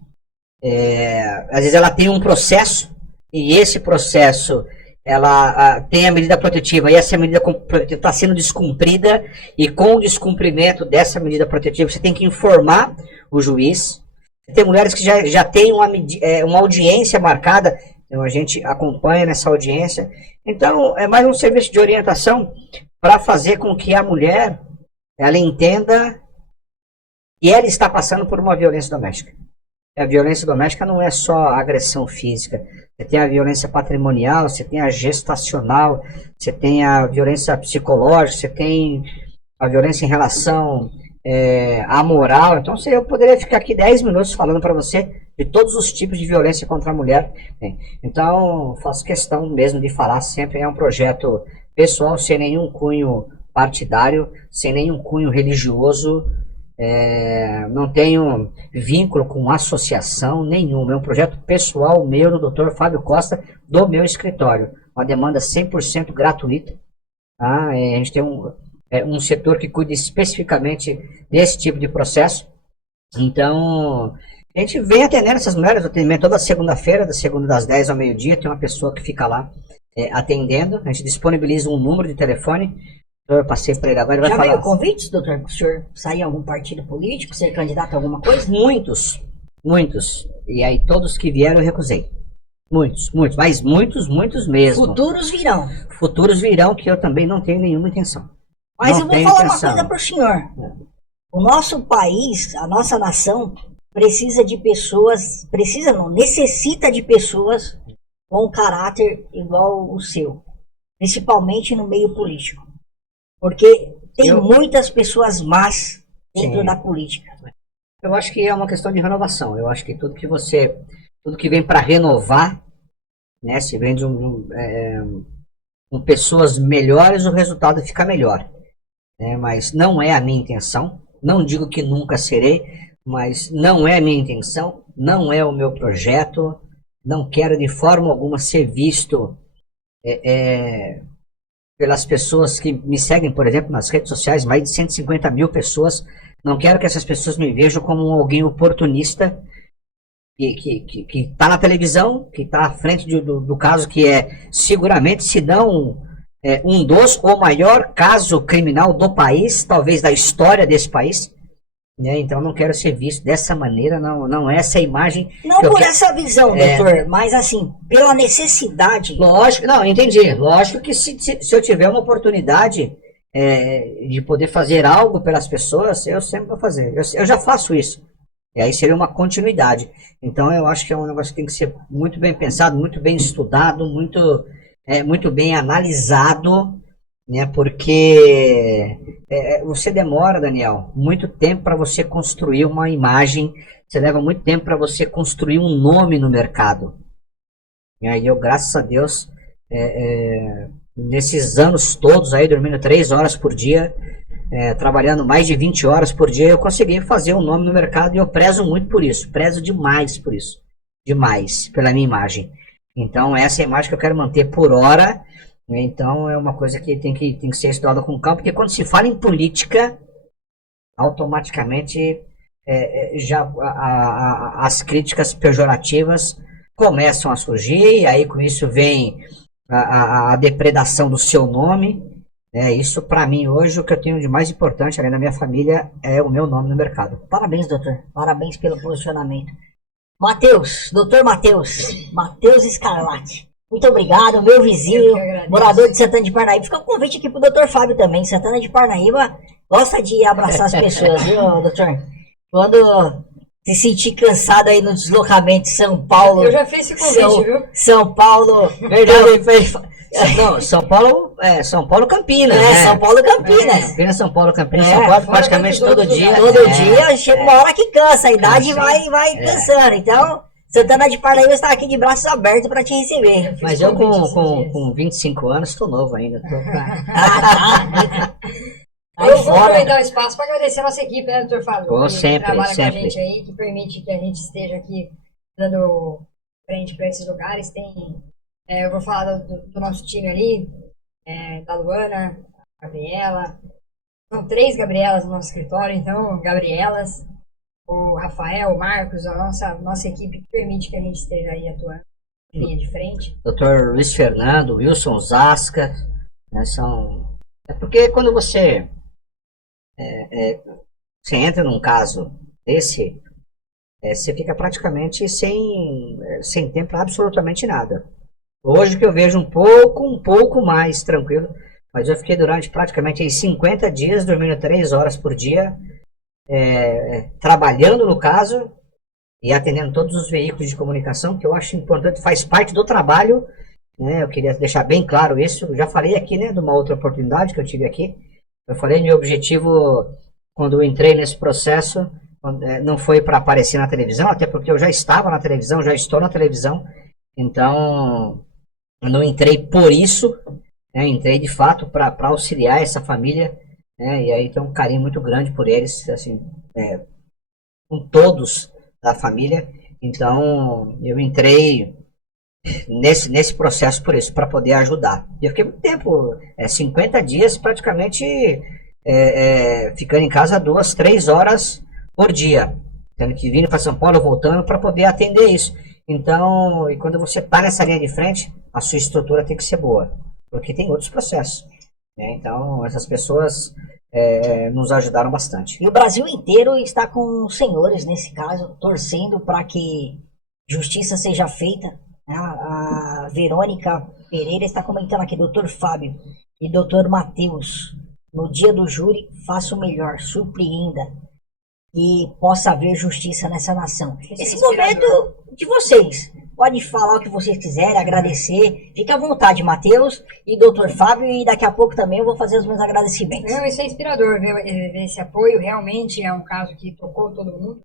às vezes ela tem um processo e esse processo ela tem a medida protetiva e essa medida está sendo descumprida, e com o descumprimento dessa medida protetiva você tem que informar o juiz. Tem mulheres que já têm uma audiência marcada, então a gente acompanha nessa audiência. Então é mais um serviço de orientação para fazer com que a mulher ela entenda que ela está passando por uma violência doméstica. A violência doméstica não é só agressão física. Você tem a violência patrimonial, você tem a gestacional, você tem a violência psicológica, você tem a violência em relação à moral. Então eu poderia ficar aqui 10 minutos falando para você de todos os tipos de violência contra a mulher. Então faço questão mesmo de falar sempre. É um projeto pessoal, sem nenhum cunho partidário, sem nenhum cunho religioso. Não tenho vínculo com associação nenhuma. É um projeto pessoal meu, do Dr. Fábio Costa, do meu escritório. Uma demanda 100% gratuita. A gente tem um setor que cuida especificamente desse tipo de processo. Então a gente vem atendendo essas mulheres. Eu atendimento toda segunda-feira, das 10 ao meio-dia. Tem uma pessoa que fica lá atendendo. A gente disponibiliza um número de telefone. Eu passei para ele agora, ele vai Já falar. veio convites, doutor, para o senhor sair em algum partido político, ser candidato a alguma coisa? Muitos. E aí todos que vieram eu recusei. Muitos, mas muitos mesmo. Futuros virão, que eu também não tenho nenhuma intenção. Mas eu vou falar uma coisa para o senhor. O nosso país, a nossa nação, necessita de pessoas com caráter igual o seu. Principalmente no meio político. Porque tem muitas pessoas más dentro da política. Eu acho que é uma questão de renovação. Eu acho que tudo que vem para renovar, né, se vem com pessoas melhores, o resultado fica melhor. Mas não é a minha intenção. Não digo que nunca serei. mas não é a minha intenção, não é o meu projeto, não quero de forma alguma ser visto pelas pessoas que me seguem, por exemplo, nas redes sociais, mais de 150 mil pessoas. Não quero que essas pessoas me vejam como alguém oportunista que está na televisão, que está à frente do caso que é seguramente, se não um dos ou maior caso criminal do país, talvez da história desse país. Né? Então não quero ser visto dessa maneira, não é essa a imagem. Não por essa visão, doutor, mas assim, pela necessidade. Lógico, não, entendi. Lógico que se eu tiver uma oportunidade de poder fazer algo pelas pessoas, eu sempre vou fazer. Eu já faço isso. E aí seria uma continuidade. Então eu acho que é um negócio que tem que ser muito bem pensado, muito bem estudado, muito bem analisado, né? Porque você demora, Daniel, muito tempo para você construir uma imagem, você leva muito tempo para você construir um nome no mercado. E aí eu, graças a Deus, nesses anos todos aí, dormindo 3 horas por dia, trabalhando mais de 20 horas por dia, eu consegui fazer um nome no mercado e eu prezo muito por isso, prezo demais por isso, demais, pela minha imagem. Então essa é a imagem que eu quero manter por hora. Então é uma coisa que tem que ser estudada com calma, porque quando se fala em política, automaticamente já as críticas pejorativas começam a surgir, e aí com isso vem a depredação do seu nome. Isso para mim hoje o que eu tenho de mais importante além da minha família é o meu nome no mercado. Parabéns, doutor. Parabéns pelo posicionamento. Matheus, doutor Matheus Scarlatti. Muito obrigado, meu vizinho, morador de Santana de Parnaíba. Fica um convite aqui pro doutor Fábio também. Santana de Parnaíba gosta de abraçar as pessoas, viu, doutor? Quando se sentir cansado aí no deslocamento de São Paulo. Eu já fiz esse convite, viu? São Paulo. Verdade. Não, São Paulo Campinas. São Paulo Campinas. São Paulo Campinas. São Paulo praticamente todo dia. Todo dia chega uma hora que cansa, a idade vai cansando. Então, Santana de Parnaíba está aqui de braços abertos para te receber. Mas eu com 25 anos estou novo ainda. Eu vou aproveitar o espaço para agradecer a nossa equipe, né, doutor Fábio? Que trabalha com a gente aí, que permite que a gente esteja aqui dando frente para esses lugares. Eu vou falar do nosso time ali, da Luana, a Gabriela. São 3 Gabrielas no nosso escritório, então, Gabrielas, o Rafael, o Marcos, a nossa equipe que permite que a gente esteja aí atuando em linha de frente. Dr. Luiz Fernando, Wilson Zasca, né, É porque quando você entra num caso desse, você fica praticamente sem tempo para absolutamente nada. Hoje que eu vejo um pouco mais tranquilo, mas eu fiquei durante praticamente 50 dias dormindo 3 horas por dia, trabalhando no caso e atendendo todos os veículos de comunicação, que eu acho importante, faz parte do trabalho, né? Eu queria deixar bem claro isso. Eu já falei aqui, né, de uma outra oportunidade que eu tive aqui. Eu falei, meu objetivo quando eu entrei nesse processo não foi para aparecer na televisão, até porque eu já estava na televisão, já estou na televisão, então eu não entrei por isso, né? Entrei de fato para auxiliar essa família, né? E aí tem um carinho muito grande por eles, assim, com todos da família. Então eu entrei nesse processo por isso, para poder ajudar. E eu fiquei muito tempo, 50 dias praticamente ficando em casa 2, 3 horas por dia, tendo que vir para São Paulo, voltando para poder atender isso. Então, e quando você está nessa linha de frente, a sua estrutura tem que ser boa, porque tem outros processos, né? Então essas pessoas nos ajudaram bastante. E o Brasil inteiro está com os senhores, nesse caso, torcendo para que justiça seja feita. A Verônica Pereira está comentando aqui, doutor Fábio e doutor Matheus, no dia do júri, faça o melhor, surpreenda e possa haver justiça nessa nação. Esse momento de vocês, pode falar o que vocês quiserem, agradecer, fique à vontade, Matheus e doutor Fábio, e daqui a pouco também eu vou fazer os meus agradecimentos. Isso é inspirador, ver esse apoio, realmente é um caso que tocou todo mundo.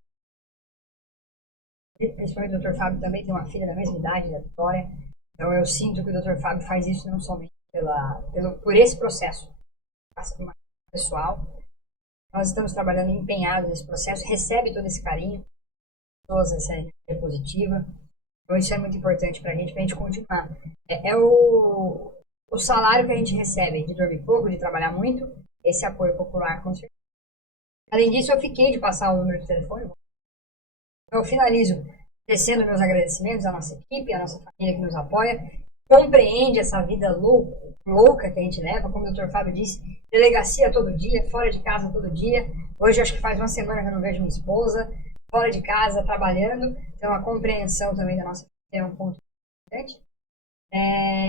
Principalmente o Dr. Fábio também tem uma filha da mesma idade da Vitória, então eu sinto que o Dr. Fábio faz isso não somente por esse processo pessoal, Nós estamos trabalhando empenhados nesse processo, recebe todo esse carinho, toda essa energia positiva. Então isso é muito importante para a gente continuar. É o salário que a gente recebe de dormir pouco, de trabalhar muito, esse apoio popular, com certeza. Além disso, eu fiquei de passar o número de telefone. Eu finalizo tecendo meus agradecimentos à nossa equipe, à nossa família que nos apoia, compreende essa vida louca que a gente leva, como o Dr. Fábio disse, delegacia todo dia, fora de casa todo dia. Hoje acho que faz uma semana que eu não vejo minha esposa, fora de casa, trabalhando. Então a compreensão também da nossa família é um ponto importante.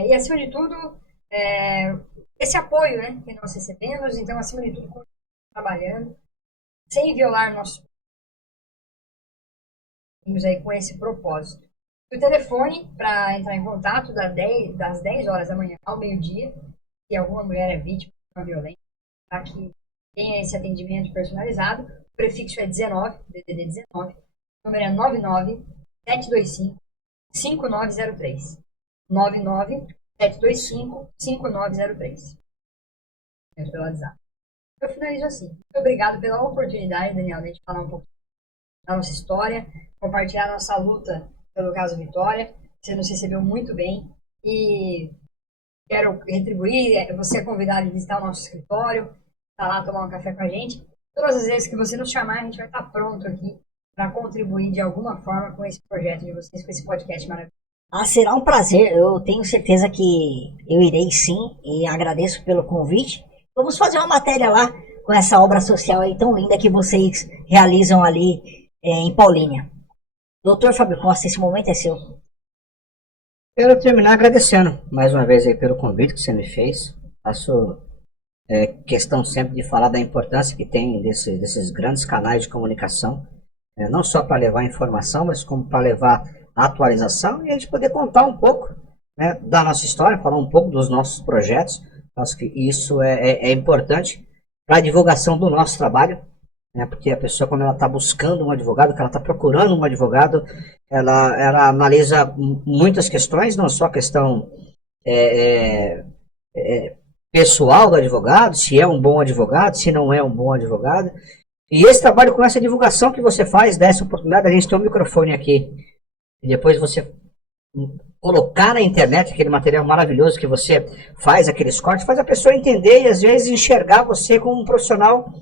E acima de tudo, esse apoio, né, que nós recebemos. Então, acima de tudo, continuar trabalhando, sem violar nossos aí com esse propósito. O telefone para entrar em contato das 10 horas da manhã ao meio-dia, se alguma mulher é vítima de uma violência, para que tenha esse atendimento personalizado. O prefixo é 19, DDD 19, o número é 99-725-5903. 99-725-5903. Pelo WhatsApp. Eu finalizo assim. Muito obrigado pela oportunidade, Daniel, de a gente falar um pouco da nossa história, compartilhar a nossa luta pelo caso Vitória. Você nos recebeu muito bem e quero retribuir. Você é convidado a visitar o nosso escritório, estar lá, tomar um café com a gente. Todas as vezes que você nos chamar, a gente vai estar pronto aqui para contribuir de alguma forma com esse projeto de vocês, com esse podcast maravilhoso. Será um prazer, eu tenho certeza que eu irei sim, e agradeço pelo convite. Vamos fazer uma matéria lá com essa obra social aí tão linda que vocês realizam ali em Paulínia. Doutor Fábio Costa, esse momento é seu. Quero terminar agradecendo mais uma vez aí pelo convite que você me fez. Faço questão sempre de falar da importância que tem desses grandes canais de comunicação, não só para levar informação, mas como para levar a atualização e a gente poder contar um pouco, né, da nossa história, falar um pouco dos nossos projetos. Acho que isso é importante para a divulgação do nosso trabalho, né, porque a pessoa, quando ela está buscando um advogado, que ela está procurando um advogado, ela analisa muitas questões, não só a questão pessoal do advogado, se é um bom advogado, se não é um bom advogado. E esse trabalho com essa divulgação que você faz, dessa oportunidade, a gente tem um microfone aqui, e depois você colocar na internet aquele material maravilhoso que você faz, aqueles cortes, faz a pessoa entender e às vezes enxergar você como um profissional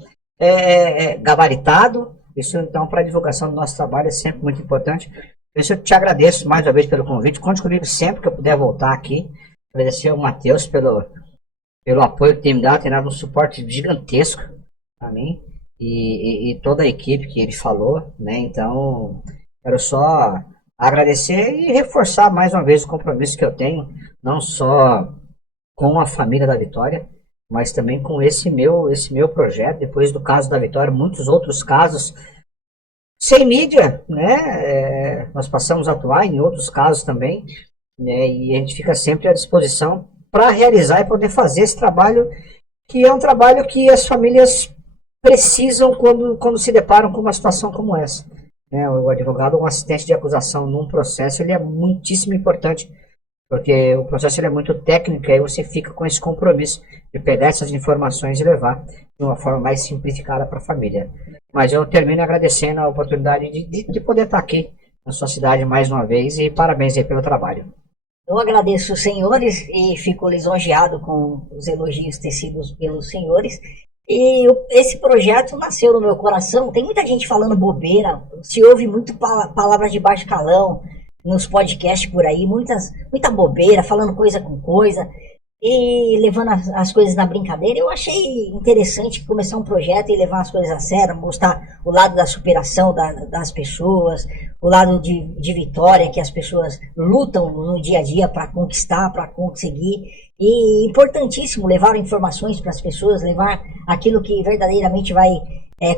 gabaritado. Isso então para a divulgação do nosso trabalho é sempre muito importante. Por isso eu te agradeço mais uma vez pelo convite, conte comigo sempre que eu puder voltar aqui. Agradecer ao Matheus pelo apoio que tem dado um suporte gigantesco para mim e toda a equipe que ele falou, né? Então quero só agradecer e reforçar mais uma vez o compromisso que eu tenho, não só com a família da Vitória, mas também com esse meu projeto. Depois do caso da Vitória, muitos outros casos sem mídia, né? Nós passamos a atuar em outros casos também, né? E a gente fica sempre à disposição para realizar e poder fazer esse trabalho, que é um trabalho que as famílias precisam quando se deparam com uma situação como essa. O advogado, um assistente de acusação num processo, ele é muitíssimo importante, porque o processo ele é muito técnico, e aí você fica com esse compromisso de pegar essas informações e levar de uma forma mais simplificada para a família. Mas eu termino agradecendo a oportunidade de poder estar aqui na sua cidade mais uma vez, e parabéns aí pelo trabalho. Eu agradeço os senhores e fico lisonjeado com os elogios tecidos pelos senhores. E esse projeto nasceu no meu coração. Tem muita gente falando bobeira, se ouve muito palavras de baixo calão nos podcasts por aí, muita bobeira, falando coisa com coisa e levando as coisas na brincadeira. Eu achei interessante começar um projeto e levar as coisas a sério, mostrar o lado da superação das pessoas, o lado de vitória que as pessoas lutam no dia a dia para conquistar, para conseguir. E importantíssimo levar informações para as pessoas, levar aquilo que verdadeiramente vai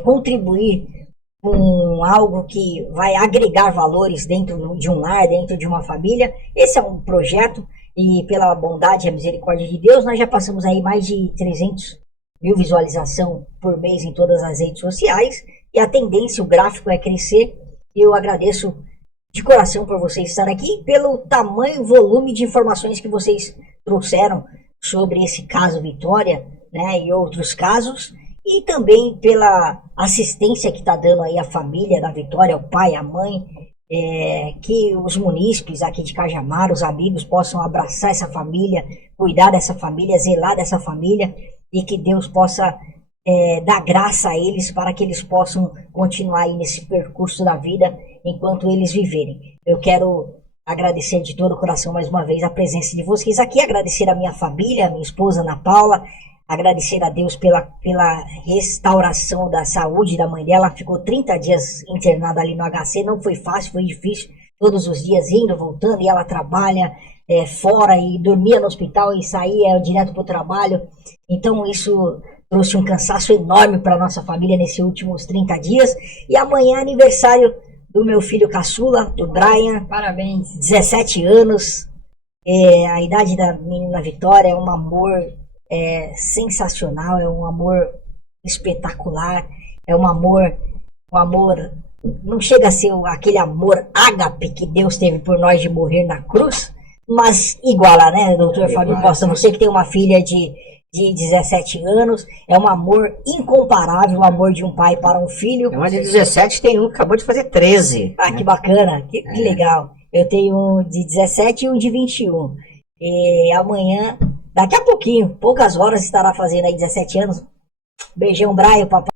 contribuir com algo que vai agregar valores dentro de um lar, dentro de uma família. Esse é um projeto, e pela bondade e a misericórdia de Deus, nós já passamos aí mais de 300 mil visualizações por mês em todas as redes sociais, e a tendência, o gráfico é crescer. E eu agradeço de coração por vocês estarem aqui, pelo tamanho e volume de informações que vocês trouxeram sobre esse caso Vitória, né, e outros casos. e também pela assistência que está dando aí a família da Vitória, o pai, a mãe, que os munícipes aqui de Cajamar, os amigos, possam abraçar essa família, cuidar dessa família, zelar dessa família, e que Deus possa dar graça a eles para que eles possam continuar aí nesse percurso da vida enquanto eles viverem. Eu quero agradecer de todo o coração mais uma vez a presença de vocês aqui, agradecer a minha família, a minha esposa Ana Paula, agradecer a Deus pela restauração da saúde da mãe dela. Ficou 30 dias internada ali no HC, não foi fácil, foi difícil, todos os dias indo, voltando, e ela trabalha fora e dormia no hospital e saía direto para o trabalho, então isso trouxe um cansaço enorme para nossa família nesses últimos 30 dias, e amanhã é aniversário do meu filho caçula, do Brian. Parabéns. 17 anos, a idade da menina Vitória, é um amor sensacional, é um amor espetacular, é um amor, não chega a ser aquele amor ágape que Deus teve por nós de morrer na cruz, mas iguala, né, doutor Fábio Costa? Você que tem uma filha de 17 anos, é um amor incomparável, o amor de um pai para um filho. Uma de 17, tem um que acabou de fazer 13. Ah, né? Que bacana, que legal. Eu tenho um de 17 e um de 21. E amanhã, daqui a pouquinho, poucas horas, estará fazendo aí 17 anos. Beijão, Brian, papai.